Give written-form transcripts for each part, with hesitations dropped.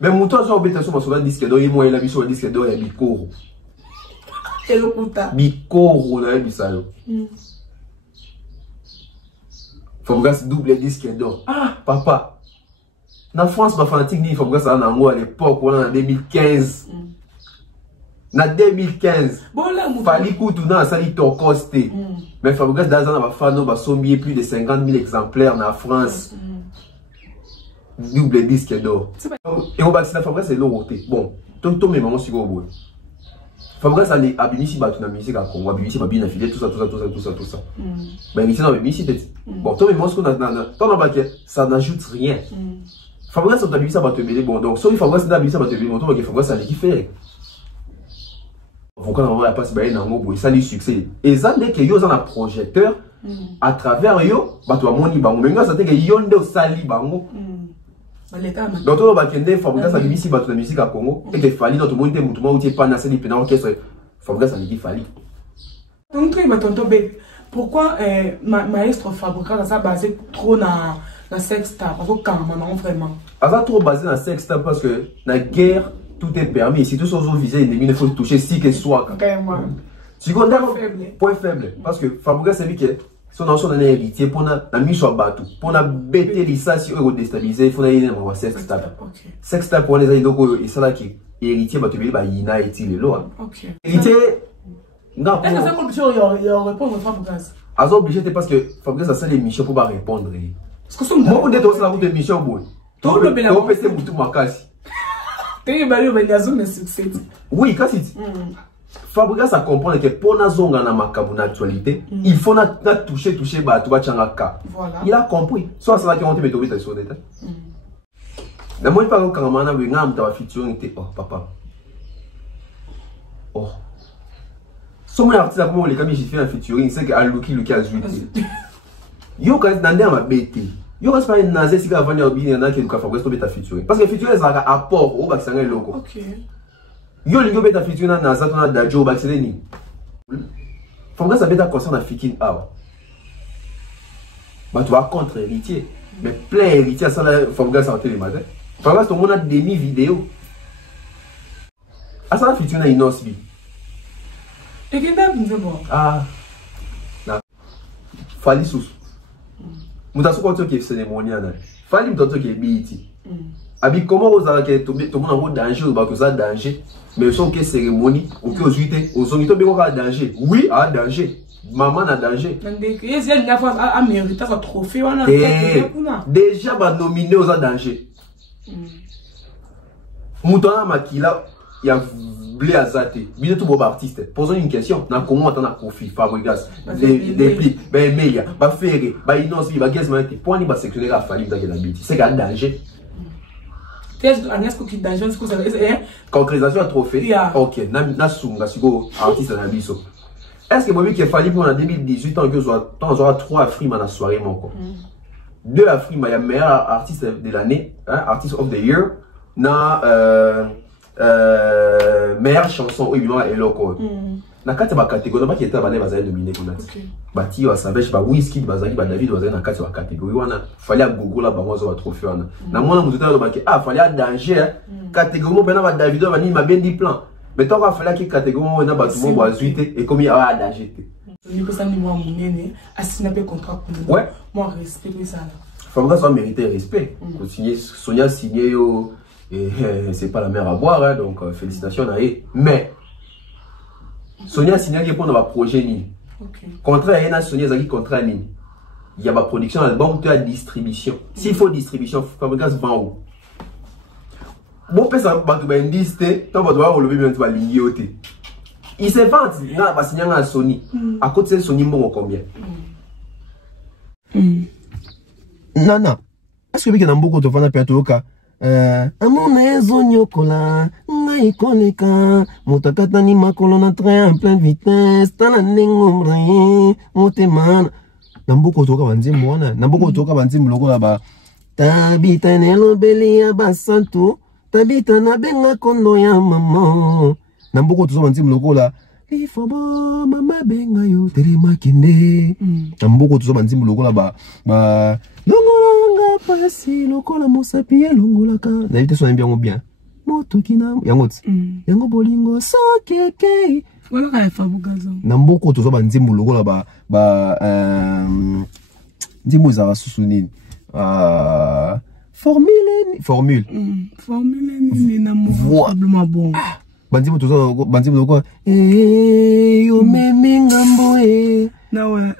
Mais mon toit, j'ai oublié de faire un disque d'or, et moi, il a mis sur le disque d'or, il y a Bikoro. Et le putain. Bikoro, là, il a ça. Fabregas double disque d'or. Ah, papa. En France, ma fanatique, il Fabregas à l'époque, on est en 2015. En 2015, Fali Koutou n'a pas dit costé. Mais Fabregas dans un fan, a sommié plus de 50 000 exemplaires en France. Double disque d'or. Et au bas de Fabregas, c'est l'autre. Bon, tout mes mamans sur le bout. Fabregas a bien ici, la musique à Congo, bien ici, bien affilié, tout ça. Mais ici, non, mais ici, bon, tous mes mamans, ça n'ajoute rien. Fabregas, on a bien ça, va te mêler. Bon, donc, soit Fabregas, on a bien ça, va te mêler. Bon, Fabregas, ça qui fait. Quand on va passer par un ça les succès. Et ça, dès que vous avez un projecteur, à travers yo, bah tu vas monter bango. Mais ça, c'est que vous avez un sali bango. Donc, on va dire Fabregas, ça dit ici, bah tu as musique à Congo. Et que Fali, notre monde, tout le monde, pas nassé, les pénals, orchestre. Fabregas, ça dit Fali. Donc, tu vas t'entendre. Pourquoi maestro Fabregas, ça basé trop dans la sexta? Parce que quand même, vraiment. Ça trop basé dans la sexta parce que la guerre, tout est permis. Si tout ce sont visés ennemis, il faut toucher si que soit. Point faible. Parce que Fabregas, c'est lui qui est son ancien héritier pour la mise sur bateau. Pour la bête l'issage, pour déstabiliser, il faut aller dans le sexta. Sexta pour les aïeux, donc il y a qui héritier, il y a Ina et il est là. Héritier, non. Est-ce que ça compliqué de répondre à Fabregas? Alors obligé parce que Fabregas a ça les missions pour répondre. Est-ce que c'est moi on est dans la route de mission bon. Tout le bien. On peut se bouter makasi. Oui, kasi. Fabregas a compris que pour na zonga na makabu na actualité, il faut na toucher ba tu va changaka. Il a compris. Soit ça qui monte méthode sur l'état. La moi pas quand mana we ngam ta featuring était oh papa. Oh. Somme artiste comme les camis j'ai fait un featuring, c'est que Aluki a joué. Yo quand dans ma bête. Yo reste pas une nazé si avant de bien na que Fabregas to beta featuring. Parce que featuring ça a apport au baksanga logo. OK. Yo lingo beta featuring na naza to na dajo bakseleni. Fabregas a beta concert na fikin ah. Bah tu vas contre héritier. Mais plein héritier ça la Fabregas en télé matin. Fabregas tout le monde a demi vidéo. Ah ça la featuring na Inosbi. Et qui t'a dit bon? Ah. Na. Fali sous. Mutasu kwa toke cérémonial. Fali mutasu ke biti. Abi comment vous avez tout le monde en danger ou pas que ça danger. Mais son que cérémonie ou que aujourd'hui aux onito beko ka danger. Oui, à danger. Maman a danger. Déjà va nominer aux danger. Moutona makila ya blé azate. Bien tout bon artiste. Posons une question. Na comment on a confié Fabregas des plis ben meilleur ba ferré ba Inosbi ba gazmante point ni ba sectionnaire a fallu dans la bêtise. C'est un danger. Concrétisation à trophée. Ok, na sunga sigo artiste na biso. Est-ce que moi qui fallu pour en 2018 ans que soit 3 Afrima na soirée mon quoi. 2 Afrima il y a meilleur artiste de l'année, hein, artist of the year na meilleure chanson oui bien et loco. Na kati ba catégorie ba qui était ba bazali dominer comme ça. Ba ti wa savage ba whisky bazali ba David bazali na kati ba catégorie wana fallait gogo la bango zo trophée wana. Na mona mututa ba ki ah fallait danger catégorie mo bena ba David ba ni ma bendi plan. Mais tant qu'il fallait que catégorie na ba tout monde ba zuité et comme il a danger. Ni ko ça ni moi munene assigner un contrat pour ouais. Moi respecter ça. Fabregas a mérité respect. Signer Sonia signé et c'est pas la mer à boire hein, donc félicitations à elle. Mais Sonia signé qui pour dans projet ni. Contrat et na Sonia zaki contrat ni. Il y a ma production album, tu as distribution. S'il faut distribution, Fabregas vend où? Bon peut ça ba tu indiste, toi va devoir relever bien tu vas lignoter. Il se vend na ba signer à Sony. À côté de Sony bon combien? Nana. Est-ce que beaucoup de fans pertoka amone zonyokola ngai koleka motakata ni makolo na train en pleine vitesse tala nengombre motemana nambuko toka banzimbo wana nambuko toka banzimbo lokola ba tabita nelobeli ya basantu tabita na benga kondo ya mama nambuko toka banzimbo lokola ifobo mama benga yo tere makinde nambuko toka banzimbo lokola ba Longolanga pasi lokola mosapi ya longolaka. Na vite son bien bien. Moto kina yangot. Yango bolingo sokeke. Voilà ka Fabugazo. Na mboko tozo ba nzimbu lokola nzimbu za susunini. Formule ni na probablement bon. Banzimbu lokola yo meme ngambo na ouais.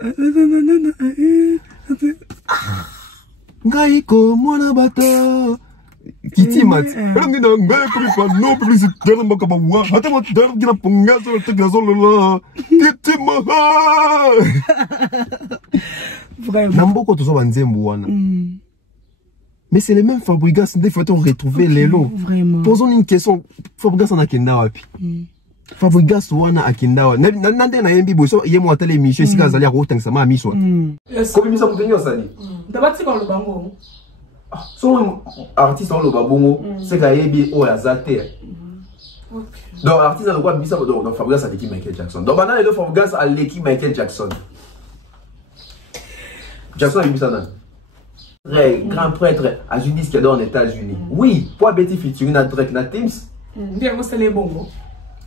Ngaiko mwana bato Kiti mat. Rangi na ngako mi pa no publicité na mbaka bawa. Hata mo dar gina pongazo le tegazo la. Kiti ma. Vraiment. Namboko tozo banzembo wana. Mais c'est les mêmes Fabregas, des fois on retrouver les lots. Vraiment. Posons une question. Fabregas en akenda wapi? Fabregas wana akenda wa. Nande na yembi boso yemo atale mission sika azali a rotang sama amiswa. Kobi misa mutenyo sali. Dabati ba lo bango. Son artiste en le babongo, c'est Gaëbi ou Azate. Donc, artiste en le quoi, Misa, donc Fabregas a l'équipe Michael Jackson. Donc, maintenant, il y a Fabregas à l'équipe Michael Jackson. Jackson est Misa. Très grand prêtre à Junis qui est dans les États-Unis. Oui, pour Betty featuring à Drake na Teams. Bien, vous savez bongo.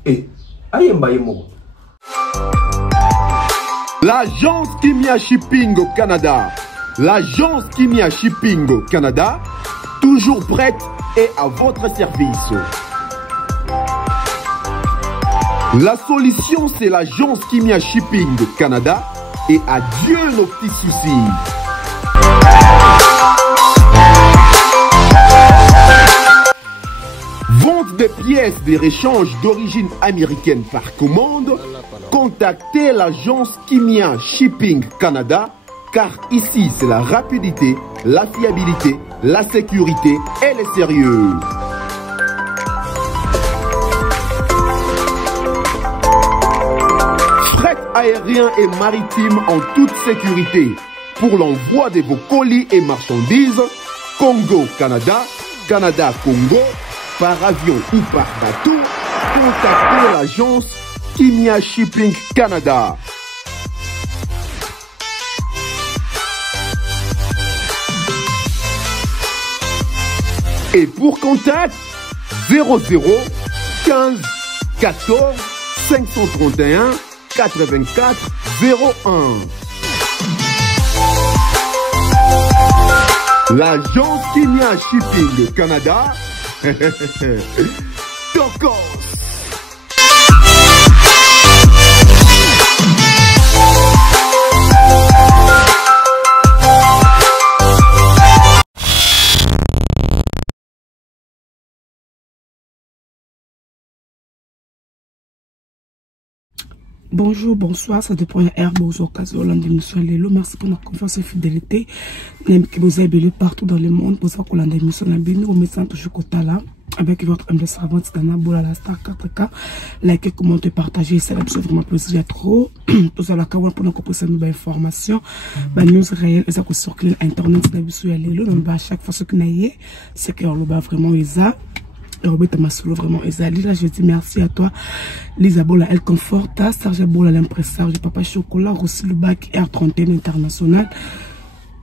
Et, Ayemba Yemo. L'agence Kimia Shipping au Canada. L'agence Kimia Shipping au Canada, toujours prête et à votre service. La solution, c'est l'agence Kimia Shipping au Canada et adieu nos petits soucis. Vente des pièces de réchange d'origine américaine par commande, contactez l'agence Kimia Shipping Canada. Car ici, c'est la rapidité, la fiabilité, la sécurité et le sérieux. Fret aérien et maritime en toute sécurité. Pour l'envoi de vos colis et marchandises, Congo-Canada, Canada-Congo, par avion ou par bateau, contactez l'agence Kimia Shipping Canada. Et pour contact, 00 15 14 531 84 01. L'agence Kimia Shipping Canada. Tokos. Bonjour, bonsoir, ça dépend de Herbe aux occasions de l'émission Lélo. Merci pour notre confiance et fidélité. Même que vous avez partout dans le monde, pour ça qu'on a l'émission Nabini, au médecin toujours Kotala, avec votre humble servante Dana Boula, la star 4K. Likez, commentez, partagez, c'est vraiment plaisir trop. Tout ça, la carotte pour nous comprendre une nouvelle information. La news réelle, ça qu'on circule Internet, c'est l'émission Lélo. Donc, à chaque fois, ce qu'on a eu, c'est qu'on le bat vraiment, Isa. Robert Masolo, vraiment, Ezali, là, je dis merci à toi, Lisa Bola, elle conforte, Serge Bola, l'impresseur, Papa Chocolat, Rossi le bac R31 international,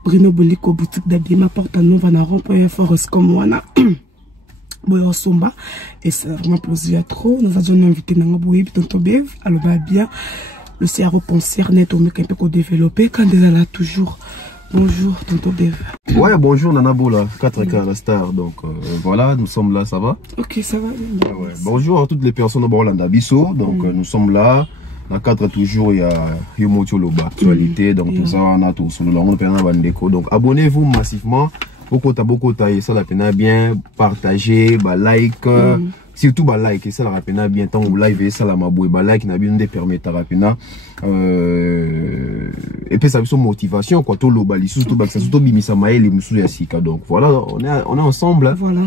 Bruno Boliko, boutique d'habillement, porte à nous, Vanaron, Forest comme Wana, Boyo Somba, et c'est vraiment plaisir à trop. Nous avons invité Nangaboué, Tonton Bev, à le bien, le cerveau pensier, net, au mieux qu'un peu développé, quand elle est là toujours. Bonjour, Tonton Bev. Ouais, bonjour Nana Bola, 4K la star. Donc voilà, nous sommes là, ça va? Ok, ça va. Ouais. Bonjour à toutes les personnes au Borlanda Bisso. Donc nous sommes là. Dans le cadre toujours, il y a Yomoto Loba, actualité. Donc tout ça, on a tout sur le long de donc abonnez-vous massivement. Beaucoup de ça la peine bien. Partagez, like. Surtout like, et ça la peine bien. Tant que live et ça la maboué, like n'a bien de permettre à peine. Et puis ça a son motivation quoi, tout le bali surtout ça surtout bimisa maël et musu yasika. Donc voilà, on est ensemble hein. Voilà.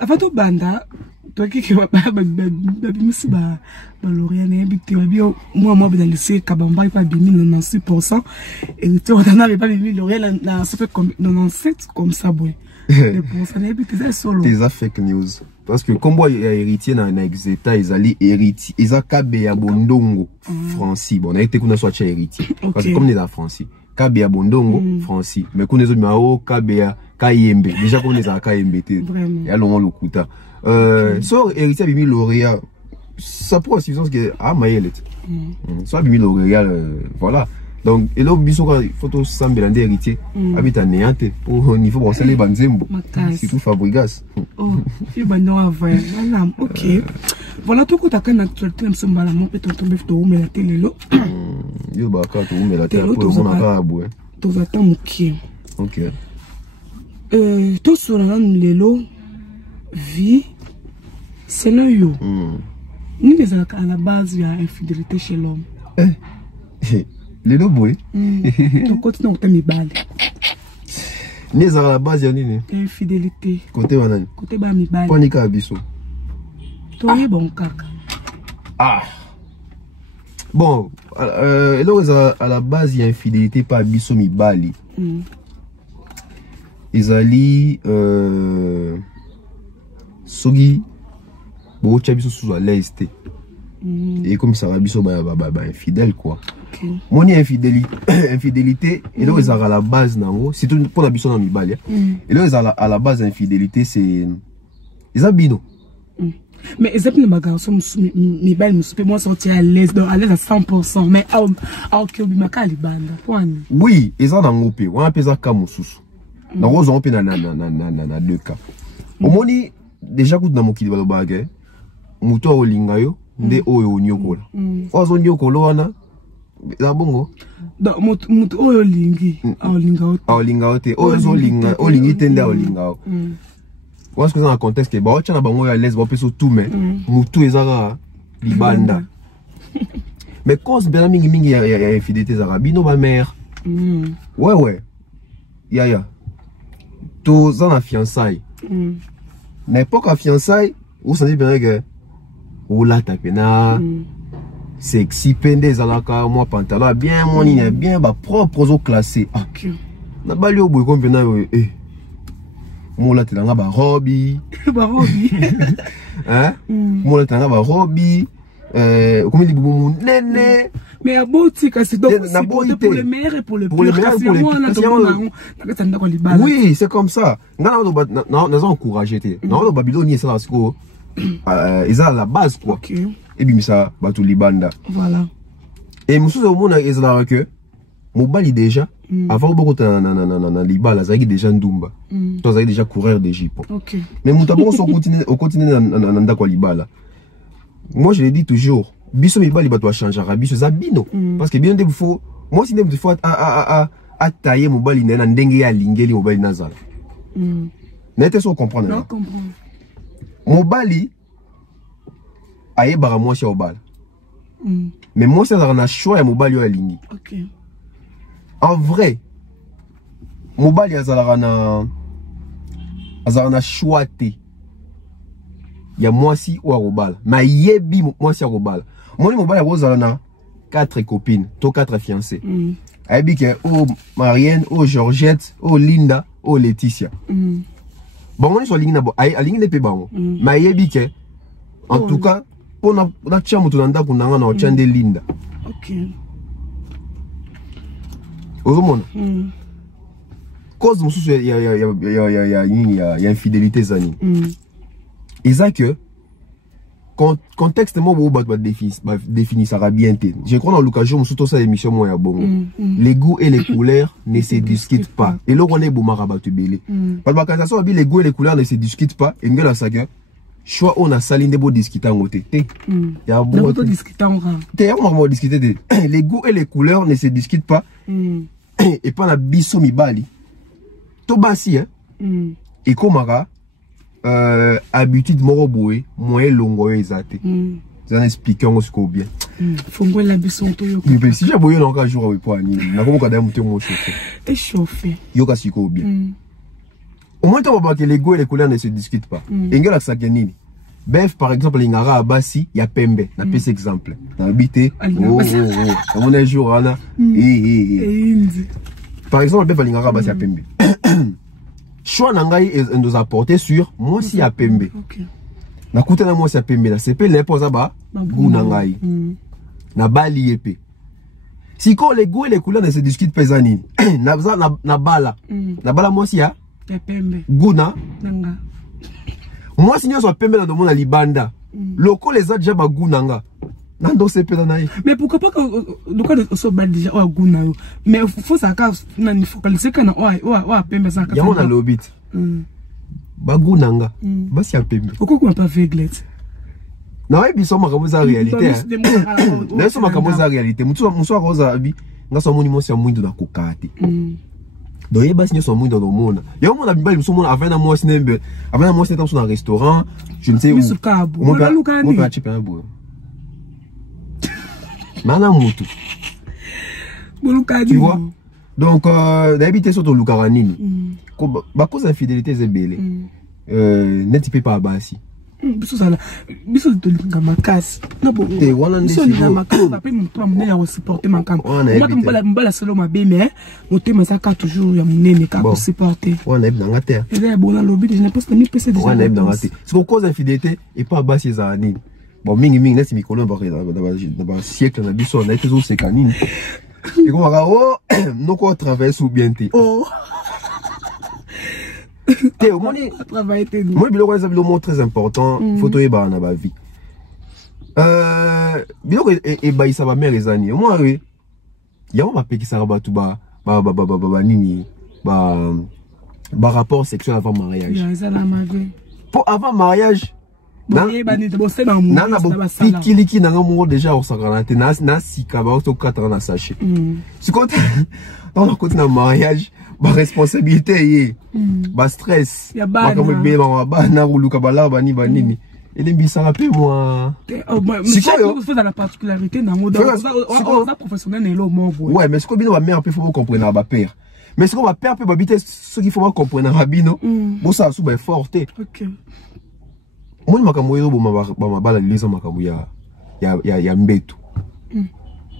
Avant tout banda toi qui va bimisi ba Loriane bité moi dans le lycée Kabamba pas bimi 96% et tu on n'avait pas bimi Loriane na ça fait comme 97 comme ça boy. Pour ça n'est pas solo. Des fake news. Parce que comme il y a héritier dans l'exéta, ils allaient héritier, ils ont kabé à bondongo, Franci. Bon, on a été qu'on a soit héritier. Parce que comme les Franci, Kabea Bondongo, Francis. Mais qu'on est au Kabea Kayembe. Déjà qu'on est à Kayembe. Vraiment. Et allons le couta. So, héritier Bimi lauréat. Ça pourrait suffisance que. Ah, Maëlet. Soit Bimi lauréat, voilà. Donc, et là, il faut tout sembler héritier. Habite à Néante. Pour niveau pour les Banzembo. C'est tout Fabregas. Oh, il va nous avoir. Voilà, ok. Voilà, tout le temps, actualité, je me suis dit, peut-être tomber sur la télé. Yo, bah, quand on met la télé, on a pas à boire. Tout le temps, ok. Ok. Tout sur la lelo, vie, c'est là, yo. Nous, à la base, il y a infidélité chez l'homme. Les deux boys. Donc, continue, on mis balle. Les à la base, il y a une infidélité. Côté banane. Côté bami balle. Pas ni kabiso. Toi, bon caca. Ah. Bon, là, à la base, il y a infidélité par biso mi bali. Ils allaient Sogi, bon, chabiso sous à l'est. Et comme ça, biso infidèle quoi. Mon infidélité, et là, ils ont à la base, c'est tout pour la biso dans mi bali. Et là, ils ont à la base, infidélité, c'est. Ils ont bino. Mais exactement, ma garçon, mes belles me souper, moi sortir à l'aise à 100%. Mais ok, ma calibanda. Oui, ils ont un opé, on appelle ça kamoussous. Dans rose, on peut na deux cas. Au moins, déjà, quand on a mon kili balobage, mouto au lingayo, de au nyokola. Ozo nyokola, wana, la bongo. Donc, mouto au lingi, au lingao. Au lingao, ozo linga, au lingi tende au lingao. Parce que dans le contexte, il y a l'aise, tout, mais moutou et zara, libanda. Mais cause bien mingi y a infidélité zarabino ma mère. Ouais. Ya. Tous en fiançailles. N'importe quelle fiançailles, vous savez bien que ou la tapena, sexy pende zalaka, moi pantalon bien, mon ligne bien, bah propre aux classés. Ok. Na bali au bout comme bien moi là t'es dans la robi. Hein? Moi là t'es dans la robi. Comment il dit boum néné. Mais à boutique c'est donc pour le meilleur et pour le pire. Oui, c'est comme ça. Nous encouragé té. Non Babylone ça parce que ils ont la base quoi. Et puis ça ba tout libanda. Voilà. Et monsieur au monde ils là que Mobali déjà avant beaucoup na libala ça déjà ndumba. Toi ça déjà coureur d'Égypte. OK. Mais mutabon son continue na ndakwa libala. Moi je l'ai dit toujours, biso mibali ba doit changer biso za bino parce que bien des faut moi si des faut à tailler mobali na ndenge ya lingeli mobali nazala. N'était sans comprendre. Non comprendre. Mobali aye bara moi chez obala. Mais moi c'est dans na choix ya mobali ya lingi. OK. En vrai, mobali azala na choix te. Ya mwasi ou arobala. Ma yebi mwasi arobala. Moni mobali azala na 4 copines, to 4 fiancées. Ayebi ke o Marianne, o Georgette, o Linda, o Laetitia. Bon moni so lingina bo ay alingine pe bango. Ma yebi ke en tout cas pour na chamu to nanda kunanga na chande Linda. OK. Ozomona. Cause mususu il y a infidélité zani. Et ça que contexte moi où définir ça bien été. Je crois dans l'occasion mususu ça émission moi ya bongo. Les goûts et les couleurs ne se discutent pas. Et là on est boumara batu belé. Parce que quand ça les goûts et les couleurs ne se discutent pas et ngela ça que choix on a salinde beau discuter en côté. Ya bon discuter en rang. On va discuter les goûts et les couleurs ne se discutent pas. Et pas la biso mibali to basi et komaka habitude moro boé moyen longo ezate ça explique on ce bien fongo la biso to yo mais si j'ai boyé longa jour avec poani na comme kada muté mo chauffer et chauffer yo ka siko bien au moins to ba que les goûts et les couleurs ne se discutent pas engela ça kenini Bef par exemple l'ingara abasi ya pembe na pese exemple na habité on est jour ana par exemple bef l'ingara abasi ya pembe choix nangai nous apporter sur moi si ya pembe na kuta na moi si ya pembe na sepe le poza ba goût nangai na bali épée Si quand les goûts et les couleurs ne se discutent pas zani. Na bala. Na bala moi si ya. Guna. Nanga. Moi si nous sommes pembe dans le monde à libanda. Loko les a déjà bagunanga. Nando c'est pas naï. Mais pourquoi pas que le cas de so bad déjà au guna yo. Mais faut ça ka na ni focaliser kana o pembe ça ka. Ya on a l'obit. Bagunanga. Basi ya pembe. Pourquoi qu'on pas veuglet? Non, et puis ça m'a comme ça réalité. Là ça m'a comme ça réalité. Mutu rosa abi. Nga so moni mo si amuindo na kokate. Donc il basi nyo amuindo no mona. Ya mona bibali so mona avant na mo sinembe. Avant na mo sinembe dans un restaurant, je ne sais où. Mon père tu peux un bout. Mana mutu. Tu vois? Donc d'habiter sur ton lukaranini. Ba cause infidélité c'est belé. Ne type pas basi. Biso to linga makasi na bo biso linga makasi pa pe mtu amune ya supporter makamba moi mbala solo mabe mais motema saka toujours ya munene ka supporter on a dans la terre et bon na lobby je n'ai pas ni PC déjà on a dans la terre c'est pour cause infidélité et pas basi za nini bon mingi nesi mikolo dans siècle na biso na toujours c'est canine et comme oh non quoi traverse ou bien té oh moi je mot très important photo et na ba vie biloko et ba isa ba mère les années moi oui ya on m'appelle qui ça ba tout ba nini ba rapport sexuel avant mariage pour avant mariage nana bo pikiliki nanga mo déjà au sakrante na sika ba to 4 ans na sachet si quand on continue na mariage ba responsabilité ba stress ba comme be ba na ruluka bala ba ni ba nini et mbisa rappelle moi si quoi faut dans la particularité na mo on a professionnel et lo mo ouais mais ce que bino ba mère peut faut comprendre ba père mais ce qu'on va père peut ba biter ce qu'il faut pas comprendre rabino bon ça sous ba forte OK moi makambo yo bo ma bala liza makambo ya mbetu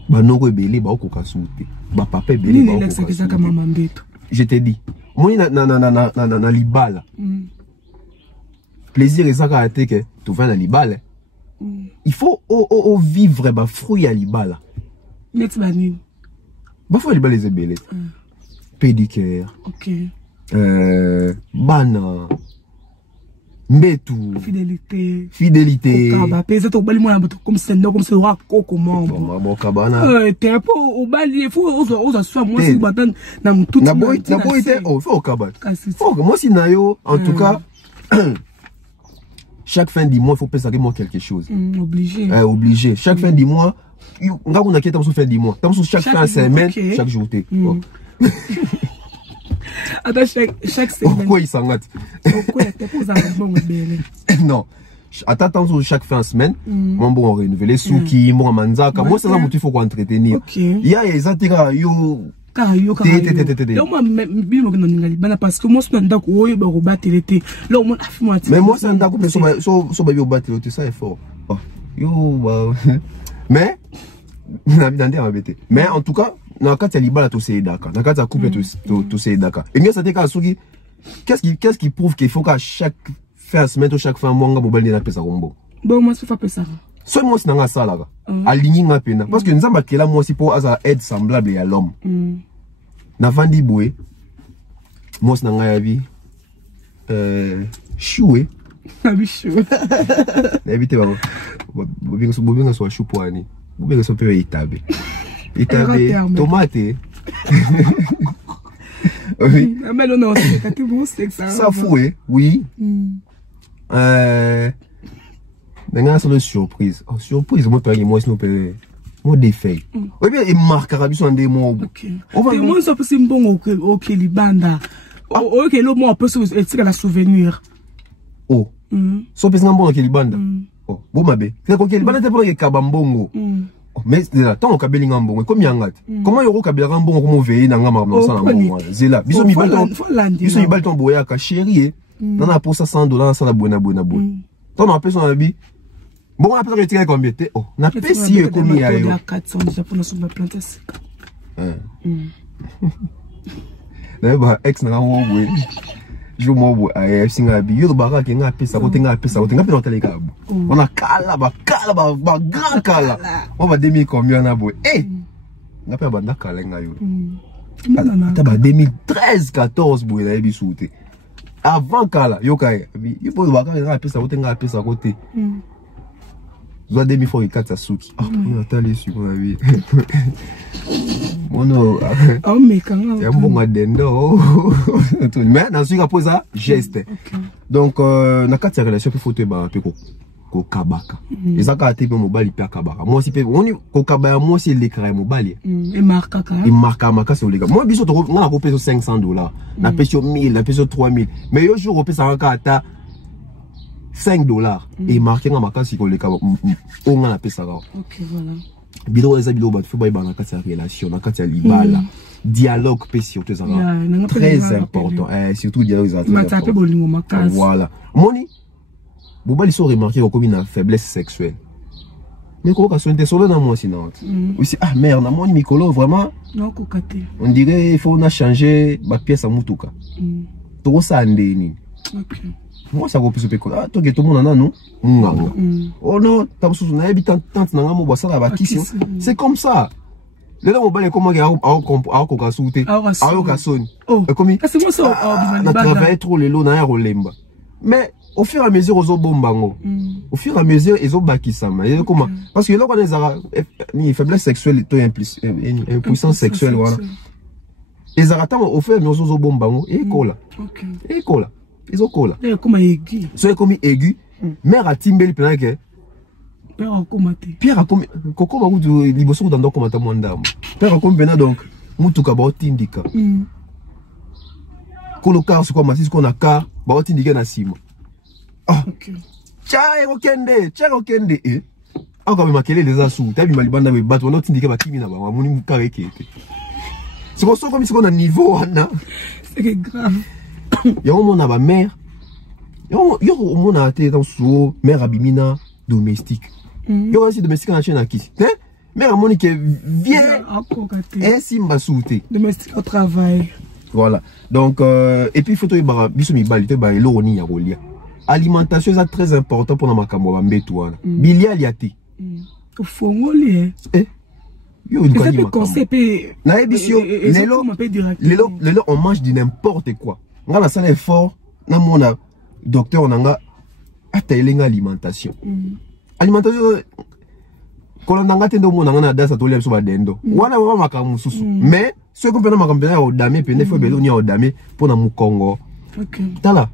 ba noko ebele ba okoka sute ba papa ebele ba okoka mama mbetu. Je te dis, moi na libala. Plaisir et ça quand que tu vas na libala. Il faut vivre ba fruit à libala. Net bani. Ba fruit libala les ebele. Pédicure. OK. Bana. Mbetu. Fidélité. Kaba pesa to bali mwana comme c'est roi koko mambo. Bon kabana. T'es un peu au bali il faut osa soit moi si batan na tout na boy faut kaba. Faut moi si nayo en tout cas chaque fin du mois il faut penser à moi quelque chose. Obligé. Obligé. Chaque fin du mois nga on a qui sur fin du mois. Tam sur chaque fin de semaine, chaque jour t'es. Attends, chaque semaine. Pourquoi il s'engage? Pourquoi il te non. Attends, chaque fin de semaine, mon bon renouveler Souki, mon manzaka. Moi, c'est ça qu'il faut qu'on entretenir. Il y a les attiras, yo. Parce que moi, c'est un d'accord, oui, bah, télété. Là, moi, mais moi, c'est un d'accord, mais so baby au télété, ça est fort. Yo, mais, mais en tout cas, na kati ya libala to se daka na kati ya couple to se daka et mieux ça te ka soki qu'est-ce qui prouve qu'il faut qu'à chaque fin de semaine ou chaque fin mois nga mobali na pesa kombo bon moi ça fait pesa so moi c'est nga sala ka alingi nga pena parce que nzamba kela moi si pour asa aide semblable à l'homme na vandi boé moi c'est nga ya vie choué abichou na éviter ba bobinga so chou poani bobinga so pe itabe Itabe, tomate. Oui. Mais non, c'est bon, c'est ça. Ça fouet, oui. Maintenant, c'est une surprise. Oh, surprise, moi, moi, sinon, moi, des faits. Oui, bien, il marque à en des mots. Ok. Moi, ça peut être bon au Libanda. Ok, le mot, on peut se la souvenir. Oh. Ça peut être bon au Libanda. Oh, bon, ma bé. C'est quoi, Libanda, c'est pour les Kabambongo. Mais là, tant au kabeli ngambongo comme yangati comment yoko kabela ngambongo comme veiller na ngamba na sana ngambongo zela biso mi balton boya ka chérie nana pour $100 ça la bonne ton appelle son abi bon après le tirer combien oh na pesi comme ya yo 400 déjà pour nous la planter ba ex na wo we je mo ay singa bi yo ba ka nga pesa ko tenga pesa ko tenga pe hotel ka on a kala ba grand kala on va demi combien na boy eh n'a pas banda kalenga yo. Taba 2013 14 boy na yebi souté. Avant kala yo kay, il faut voir quand il pesa côté nga pesa côté. Zoa demi fois il 4 souki. Ah, on attend les sur ma vie. Mono. Oh mais quand ya bon dendo. Mais dans ce cas ça geste. Donc na kati relation pe photo ba pe ko kabaka. Ezaka te pe mobali pe kabaka. Moi si pe on ko kabaya moi si l'écran mobali. Et marque ka. Il marque sur les gars. Moi biso to na ko peso $500. Na peso 1000, na peso 3000. Mais yo jour pe ça ata $5 et marqué dans ma case sur les cas on a appelé ça. OK voilà. Bidon les habits au faut ba na kati relation na kati libala dialogue pesio tout ça très important surtout dialogue voilà moni bobali so remarquer comme une faiblesse sexuelle mais quoi ka sonte solo dans moi sinon aussi ah merde na moni mikolo vraiment non kokate on dirait il faut on a changer ba pièce à mutuka to ça ndeni. OK moi ça go plus peko ah to ke to mona nanu nganga oh non ta busu na habitant tante na ngamo bossa la bakisi c'est comme ça le là mobile comment a ko souté a ko soni comme c'est moi ça na travailler trop le lot na rolemba mais au fur et à mesure aux bombango au fur et à mesure ils ont bakisama et comment parce que là on est ni faiblesse sexuelle to impuissance sexuelle voilà les aratama au fur et à mesure aux bombango et kola OK et kola ils ont cola. Comme aigu. C'est comme aigu. Mère a timbé plein que. Père a commenté. Pierre a comme Coco va vous liboso dans commenter mon dame. Père a comme donc mutuka ba otindika. Koloka c'est quoi masis qu'on a car ba otindika na sima. Ah. OK. Tchai okende eh. Ah comme makele les asu. Tabi malibanda be bato na otindika ba kimi na ba muni mukareke. C'est pour ça comme si on a niveau na. C'est grave. Yo mon aba mère yo mon a été dans sous mère abimina domestique yo aussi domestique na chaîne qui hein mère monique vient et simba souté domestique au travail voilà donc et puis photo ibara biso mi balite ba eloroni ya rolia alimentation c'est très important pour na makambo ba mbetu wana bilia liati au fongoli yo il doit dire conseil na ebisio lelo on mange de n'importe quoi. On a un effort, na mona docteur nanga atailenga alimentation. Alimentation quand on a tendo mona na dasa to lemso ba dendo. Wana wa makamu susu. Mais ce qu'on peut na makambena o dame pende fo bezo ni o dame pour na mukongo. OK. Tala.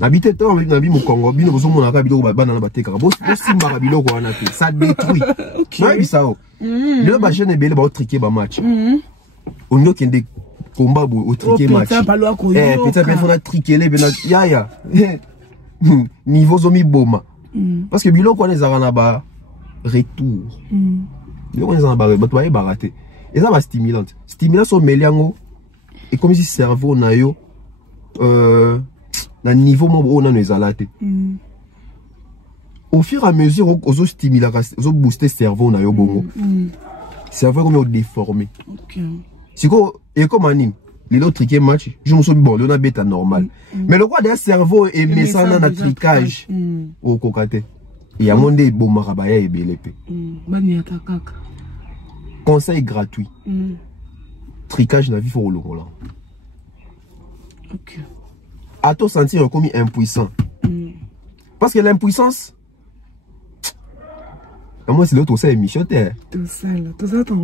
Habité to na bi mukongo bino bozo mona ka biloko ba bana na bateka. Bo simba ka biloko wana te. Ça détruit. OK. Na bisao. Le ba jeune belé ba triquer ba match. On no kende combat au triquer match. Putain, il faut triquer les ya. Niveau zombie boma. Parce que bilo quoi les arana ba retour. Bilo quoi les arana ba toi baraté. Et ça va stimulante. Stimulant son meliango et comme si cerveau na yo na niveau mo on na ezalate. Au fur et à mesure aux stimuler aux booster cerveau na yo bongo. Cerveau comme déformé. OK. Si quoi et comme anime les autres triquer match je me suis bon on a bêta normal mais le roi d'un cerveau et met ça dans le tricage au kokate il y a monde bon marabaya et belépé conseil gratuit tricage na vie faut le là OK à toi sentir comme impuissant parce que l'impuissance moi c'est l'autre ça émission tout ça toi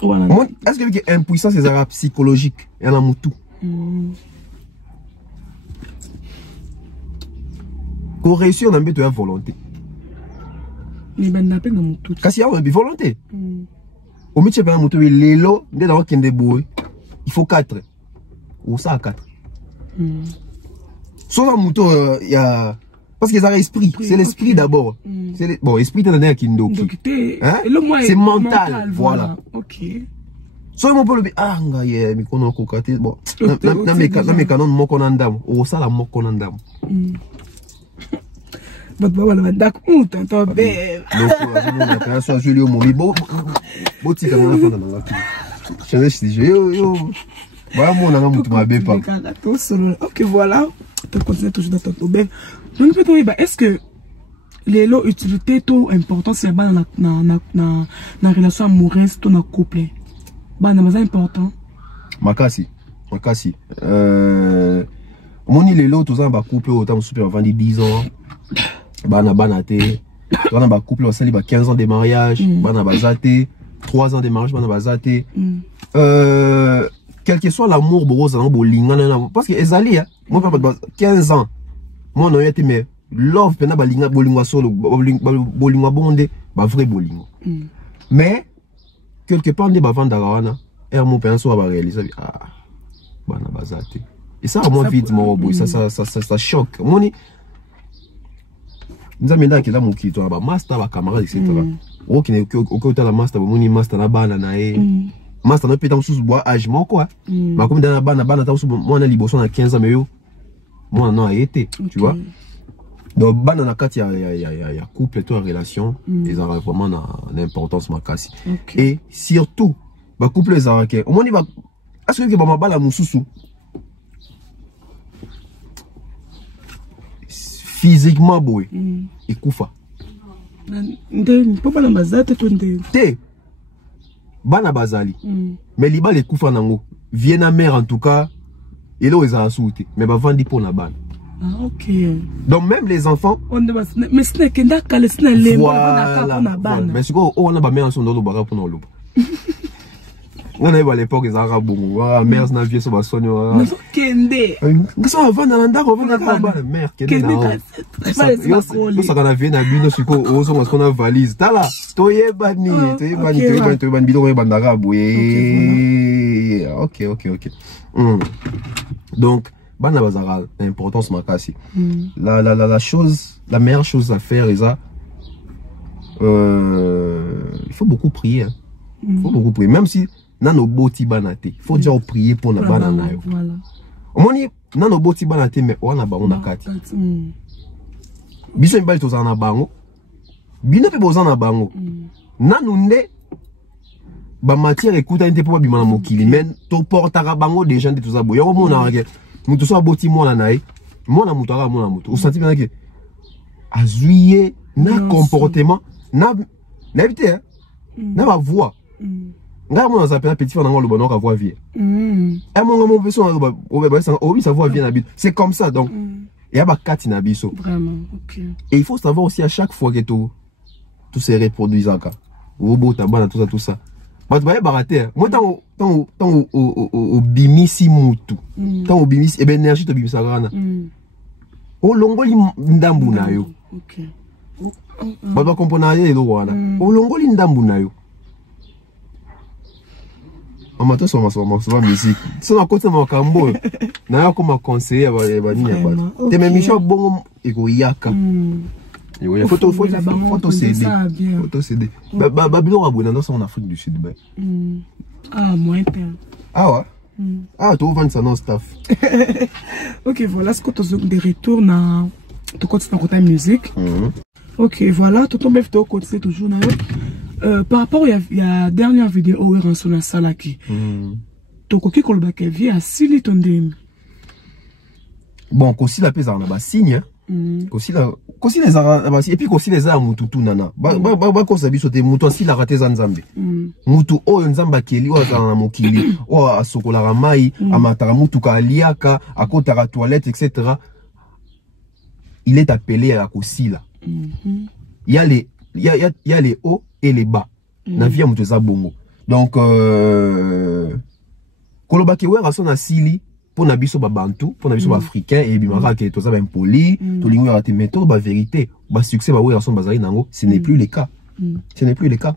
voilà. Est-ce que l'impuissance est psychologique? Il y en a tout. Pour réussir, on a besoin de volonté. Mais ben n'a pas dans tout. Parce qu'il y a une volonté. Au métier de moto, il faut 4. Ou ça 4. Sur la moto, il y a. Parce qu'ils ont l'esprit. C'est l'esprit d'abord. Bon, l'esprit t'en a qui c'est mental. Voilà. OK. So mon peu le ah ngaye mi kono ko kati bon. Na me kanon mo konandam. O sala mo konandam. But baba la dak muta to be. Donc on a so Julio mo bo ti kana na fanda na ngaki. Change si yo. Ba mo na ngamutu mabe pa. OK voilà. Tu continues toujours dans ton problème. Donc est-ce que les lots utilité tout important c'est dans la relation amoureuse tout dans couple Bana c'est important. Makasi. Moni les lots, tous en bas couple autant super avant 10 ans. Bana té. Bana ba couple aussi 15 ans de mariage. Bana bazate 3 ans de mariage. Bana bazate. Quel que soit l'amour rose en bolinga parce que ezali moi 15 ans. Moi non été mais love pena balinga bolinga solo bolinga bonde ba vrai bolingo. Mais quelque part on est bavanda wana et mon penso va réaliser bana bazate. Et ça moi vite mon boy ça choque. Moni nzamenda ke la mokito ba master ba camarade etc. O qui ne ko la master moni master na bana na master na pétan sous bois âge mon quoi. Ma comme dans bana ta sous moi na liboso na 15 ans mais yo moi non a été, tu vois. Donc bana na kati ya couple et relation, ils ont vraiment une importance makasi. Et surtout ba couple les arake. Au moins il va est-ce que ba mabala mususu physiquement boy et kufa. Ndé papa na bazate to ndé. Té bana bazali. Mais liba les kufa nango. Viena mère en tout cas, et là ils ont sauté. Mais ba vandi pour la bana. Ah ok. Donc même les enfants. Mais ce n'est que d'accord le c'est les voilà. Mais c'est quoi on a ba mère son dans le baga pour nous. On a eu à l'époque les arabes bon, mère na vie so ba sonyo. Mais kende. Ça va dans ndako va na ba mère kende. Ça kana vie na bino siko o so qu'on a valise. Tala, toyebani bidon e bandara boye. OK. Donc bana bazara l'importance makasi. La meilleure chose à faire est ça. Il faut beaucoup prier. Il faut beaucoup prier même si nano boti banate. Il faut déjà prier pour la banana. Voilà. Omoni nano boti banate mais wana ba ona kati. Biso mbali tozana bango. Bino pe bozana bango. Nanu nde ba matière écoute inte pour bimana mokili mais to portara bango déjà de tout ça boyo mona ke mutu so boti mona nae mona mutara mona mutu o senti bien que azuye na comportement na éviter na ba voix nga mona ça petit frère nango le bonheur à voix vie et mon besoin sa voix vient habite c'est comme ça donc et ya ba kati na biso vraiment OK et il faut savoir aussi à chaque fois que tout se reproduit ça robot tabana tout ça bah tu vas barater moi tant au bimisi mutu tant au bimisi et ben énergie to bimisa rana o longoli ndambu na yo OK bah comprendre les lo wana o longoli ndambu na yo amato so ma musique so na côté ma kambo na ko ma conseiller ba ni ba te me micho bongo ego yaka yo photo CD Babylon abonné dans en Afrique du Sud ah moins père ah ouais ah tu vends ça non staff. OK voilà ce que tu as de retour na tu continues côté musique. OK voilà tu tombes tu continues toujours na par rapport il y a dernière vidéo où on sur la salle qui to koki koloba ke vie asili tondemi bon kosi la pesa na ba signe kosi les arabes et puis kosi les arabes mututu nana ba kosa biso te mutu si la raté nzambe mutu oyo nzamba keli o za mokili o asokola ramai amatara mutu ka liaka akotara toilette etc. Il est appelé à kosila. Il y a les hauts et les bas. Na vie mutu za bongo. Donc koloba ke wera son asili pour na biso ba bantu, pour na biso ba africain et bimara ke to za ba impoli, to lingo ya te méthode ba vérité, ba succès ba wera son bazali nango, ce n'est plus le cas. Ce n'est plus le cas.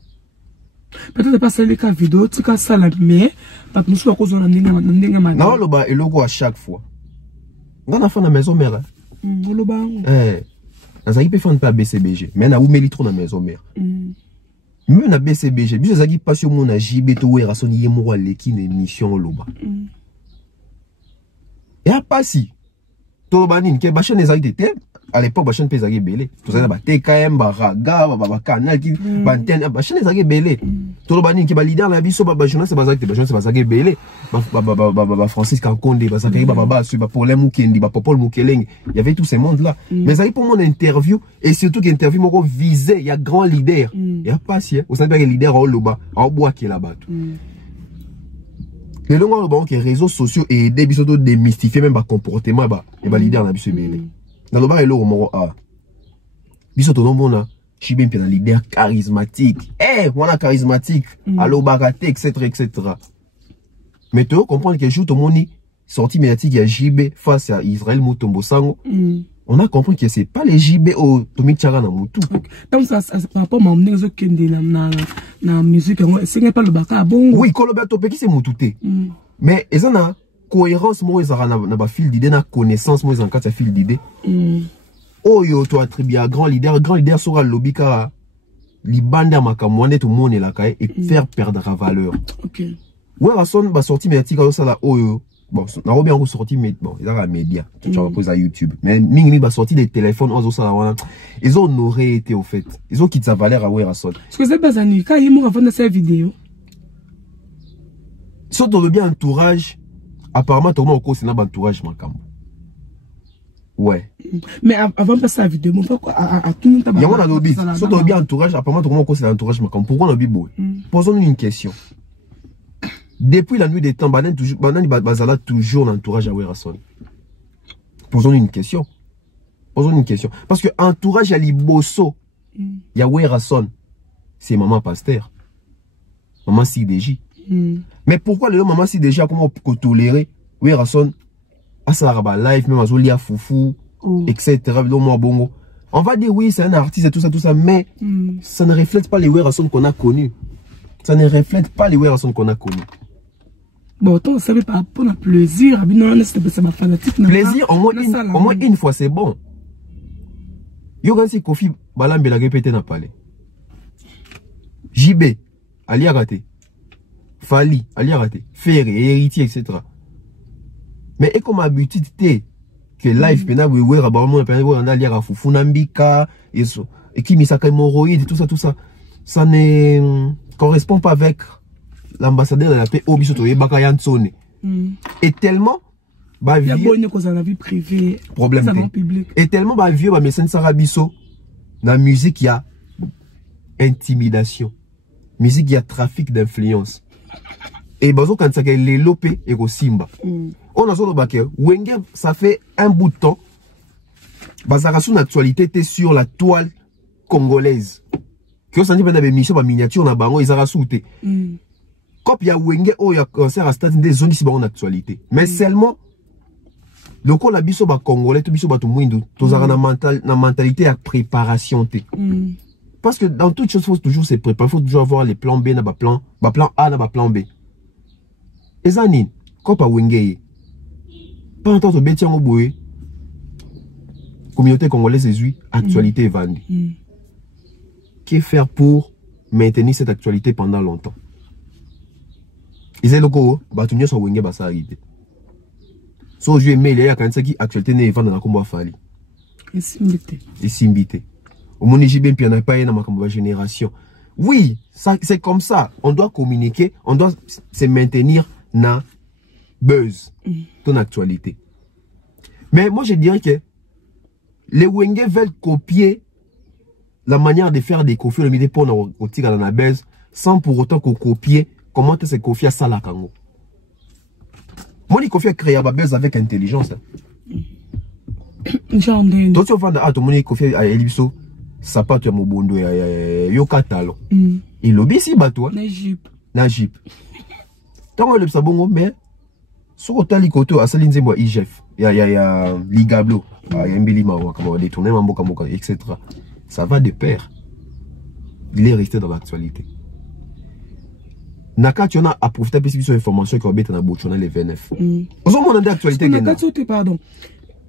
Peut-être pas ça le cas vidéo, tu cas ça la mais pas nous soit cause na ndinga ma. Na lo ba eloko à chaque fois. Ngana fa na maison mère. Lo ba. Nazaki pe fan pa BCBG, mais na umeli trop na maison mère. Même na BCBG, biso zaki passion mon na JB to wera son yemo leki na émission loba. Et à pas si to banine ke ba chaîne ezaki te à l'époque ba chaîne pezaki belé to za ba TKM ba raga ba canal ki ba antenne ba chaîne ezaki belé to banine ke ba leader na biso ba journaliste bazaki belé ba Francis Kankonde ba zakari ba sur ba problème mukendi ba Popol Mukeleng, il y avait tous ces mondes là mais ça pour mon interview et surtout que interview moko visé il y a grand leader et à pas si au sein de leader au loba au bois qui là-bas Les longs que les réseaux sociaux et des bisoto démystifier même comportement et leader na biso belé. Dans le bar et l'eau moro a. Bisoto no mona Chibé un leader charismatique. Eh, on a charismatique. Allo baraté etc etc. Mais tu comprends que jour tout le monde sorti médiatique il y a JB face à Israël Mutombo Sango. On a compris que c'est pas les JB au Tomi Tchara na Moutou. Donc ça par rapport à mon nègre qui na musique c'est pas le baka bon. Oui, Koloberto Peki c'est Moutouté. Mais ils ont une cohérence moi ils ont na fil d'idée na connaissance moi ils ont quatre fil d'idée. Oh yo toi attribué à grand leader sera le lobby car libanda makamwane tout le monde est là et faire perdre la valeur. OK. Ouais, Rasson va sortir médiatique ça là oh yo. Bon, on a bien ressorti, mais bon, ils ont les médias, tu vas poser à YouTube. Mais Mingmi va sortir des téléphones, ils ont honoré été au fait. Ils ont quitté sa valeur à Werrason. Est-ce que c'est pas ça, quand ils m'ont fait cette vidéo? Si on a bien entourage, apparemment, tout le monde c'est un entourage, Makambo. Ouais. Mais avant de passer la vidéo, pourquoi à tout le monde il y a un lobby. Si on a bien entourage, apparemment, tout le monde c'est un entourage, Makambo. Pourquoi on a bien beau? Posons-nous une question. Depuis la nuit des temps, Banan toujours l'entourage à Werrason. Posons-nous une question. Posons-nous une question. Parce que entourage à Liboso, il y a Werrason. C'est maman pasteur. Maman CDJ. Mais pourquoi le maman CDJ a comment tolérer Werrason à Saraba live, même à Zolia Foufou, etc. On va dire oui, c'est un artiste et tout ça, mais ça ne reflète pas les Werrason qu'on a connus. Ça ne reflète pas les Werrason qu'on a connus. Bon, autant ça veut pas pour plaisir, c'est ma fanatique. Plaisir, au moins une fois, c'est bon. Yogansi Kofi Balambe la répété n'a pas. JB, Ali Arate. Fali, Ali Arate. Ferré, héritier, etc. Mais et comme habitude, que live, pena, oui, oui, rabarement, pena, oui, on a lié à Foufou Nambika, et qui misaka hémorroïde, tout ça. Ça ne correspond pas avec l'ambassadeur de la paix au bisoto Bakayansone. Et tellement bah vieux la vie privée problème et tellement bah vieux bah mais Sarabiso dans la musique il y a intimidation, musique il y a trafic d'influence et bazo quand ça les lopé et au Simba on a sorti bah que Wenge ça fait un bout de temps bazara son actualité était sur la toile congolaise que ça dit pas des missions bah miniature na bango ils a rasouté Comme il y a Wenge, il y a concert à stade des zones ici en actualité. Mais seulement, le coup la biso ba congolais, tout biso ba tout monde, tout ça na mentalité à préparation. Parce que dans toute chose, il faut toujours se préparer, il faut toujours avoir les plans B, na ba plan A, na ba plan B. Et ça ni, comme à Wenge, pas en tant que bétian au boé, communauté congolaise est actualité est vendue. Que faire pour maintenir cette actualité pendant longtemps? Ils ont loko batunyo so Wenge basa arrivé. So je mail ya quand qui actualité ne vendre na kombo afali. Et simbité. Au moni JB puis na pas na makambo génération. Oui, ça c'est comme ça, on doit communiquer, on doit se maintenir na buzz ton actualité. Mais moi je dirais que les Wenge veulent copier la manière de faire des coffres le midi pour au tigre dans la buzz sans pour autant qu'on copie comment tu sais confier ça là Kango. Moi je confie à créer ma buzz avec intelligence. Genre de toi tu vas à ton monnaie confie à Elibiso ça pas tu mobondo yo katalo. Il lobby si bateau na jeep. Tant le sabongo mais sur tali koto asali nzembo IGF ya ligablo ya mbilima wa comment détourner mamboka etc. Ça va de pair. Il est resté dans l'actualité. Naka tu as profité de cette information qui est dans le 29. Vous avez demandé l'actualité. Pardon.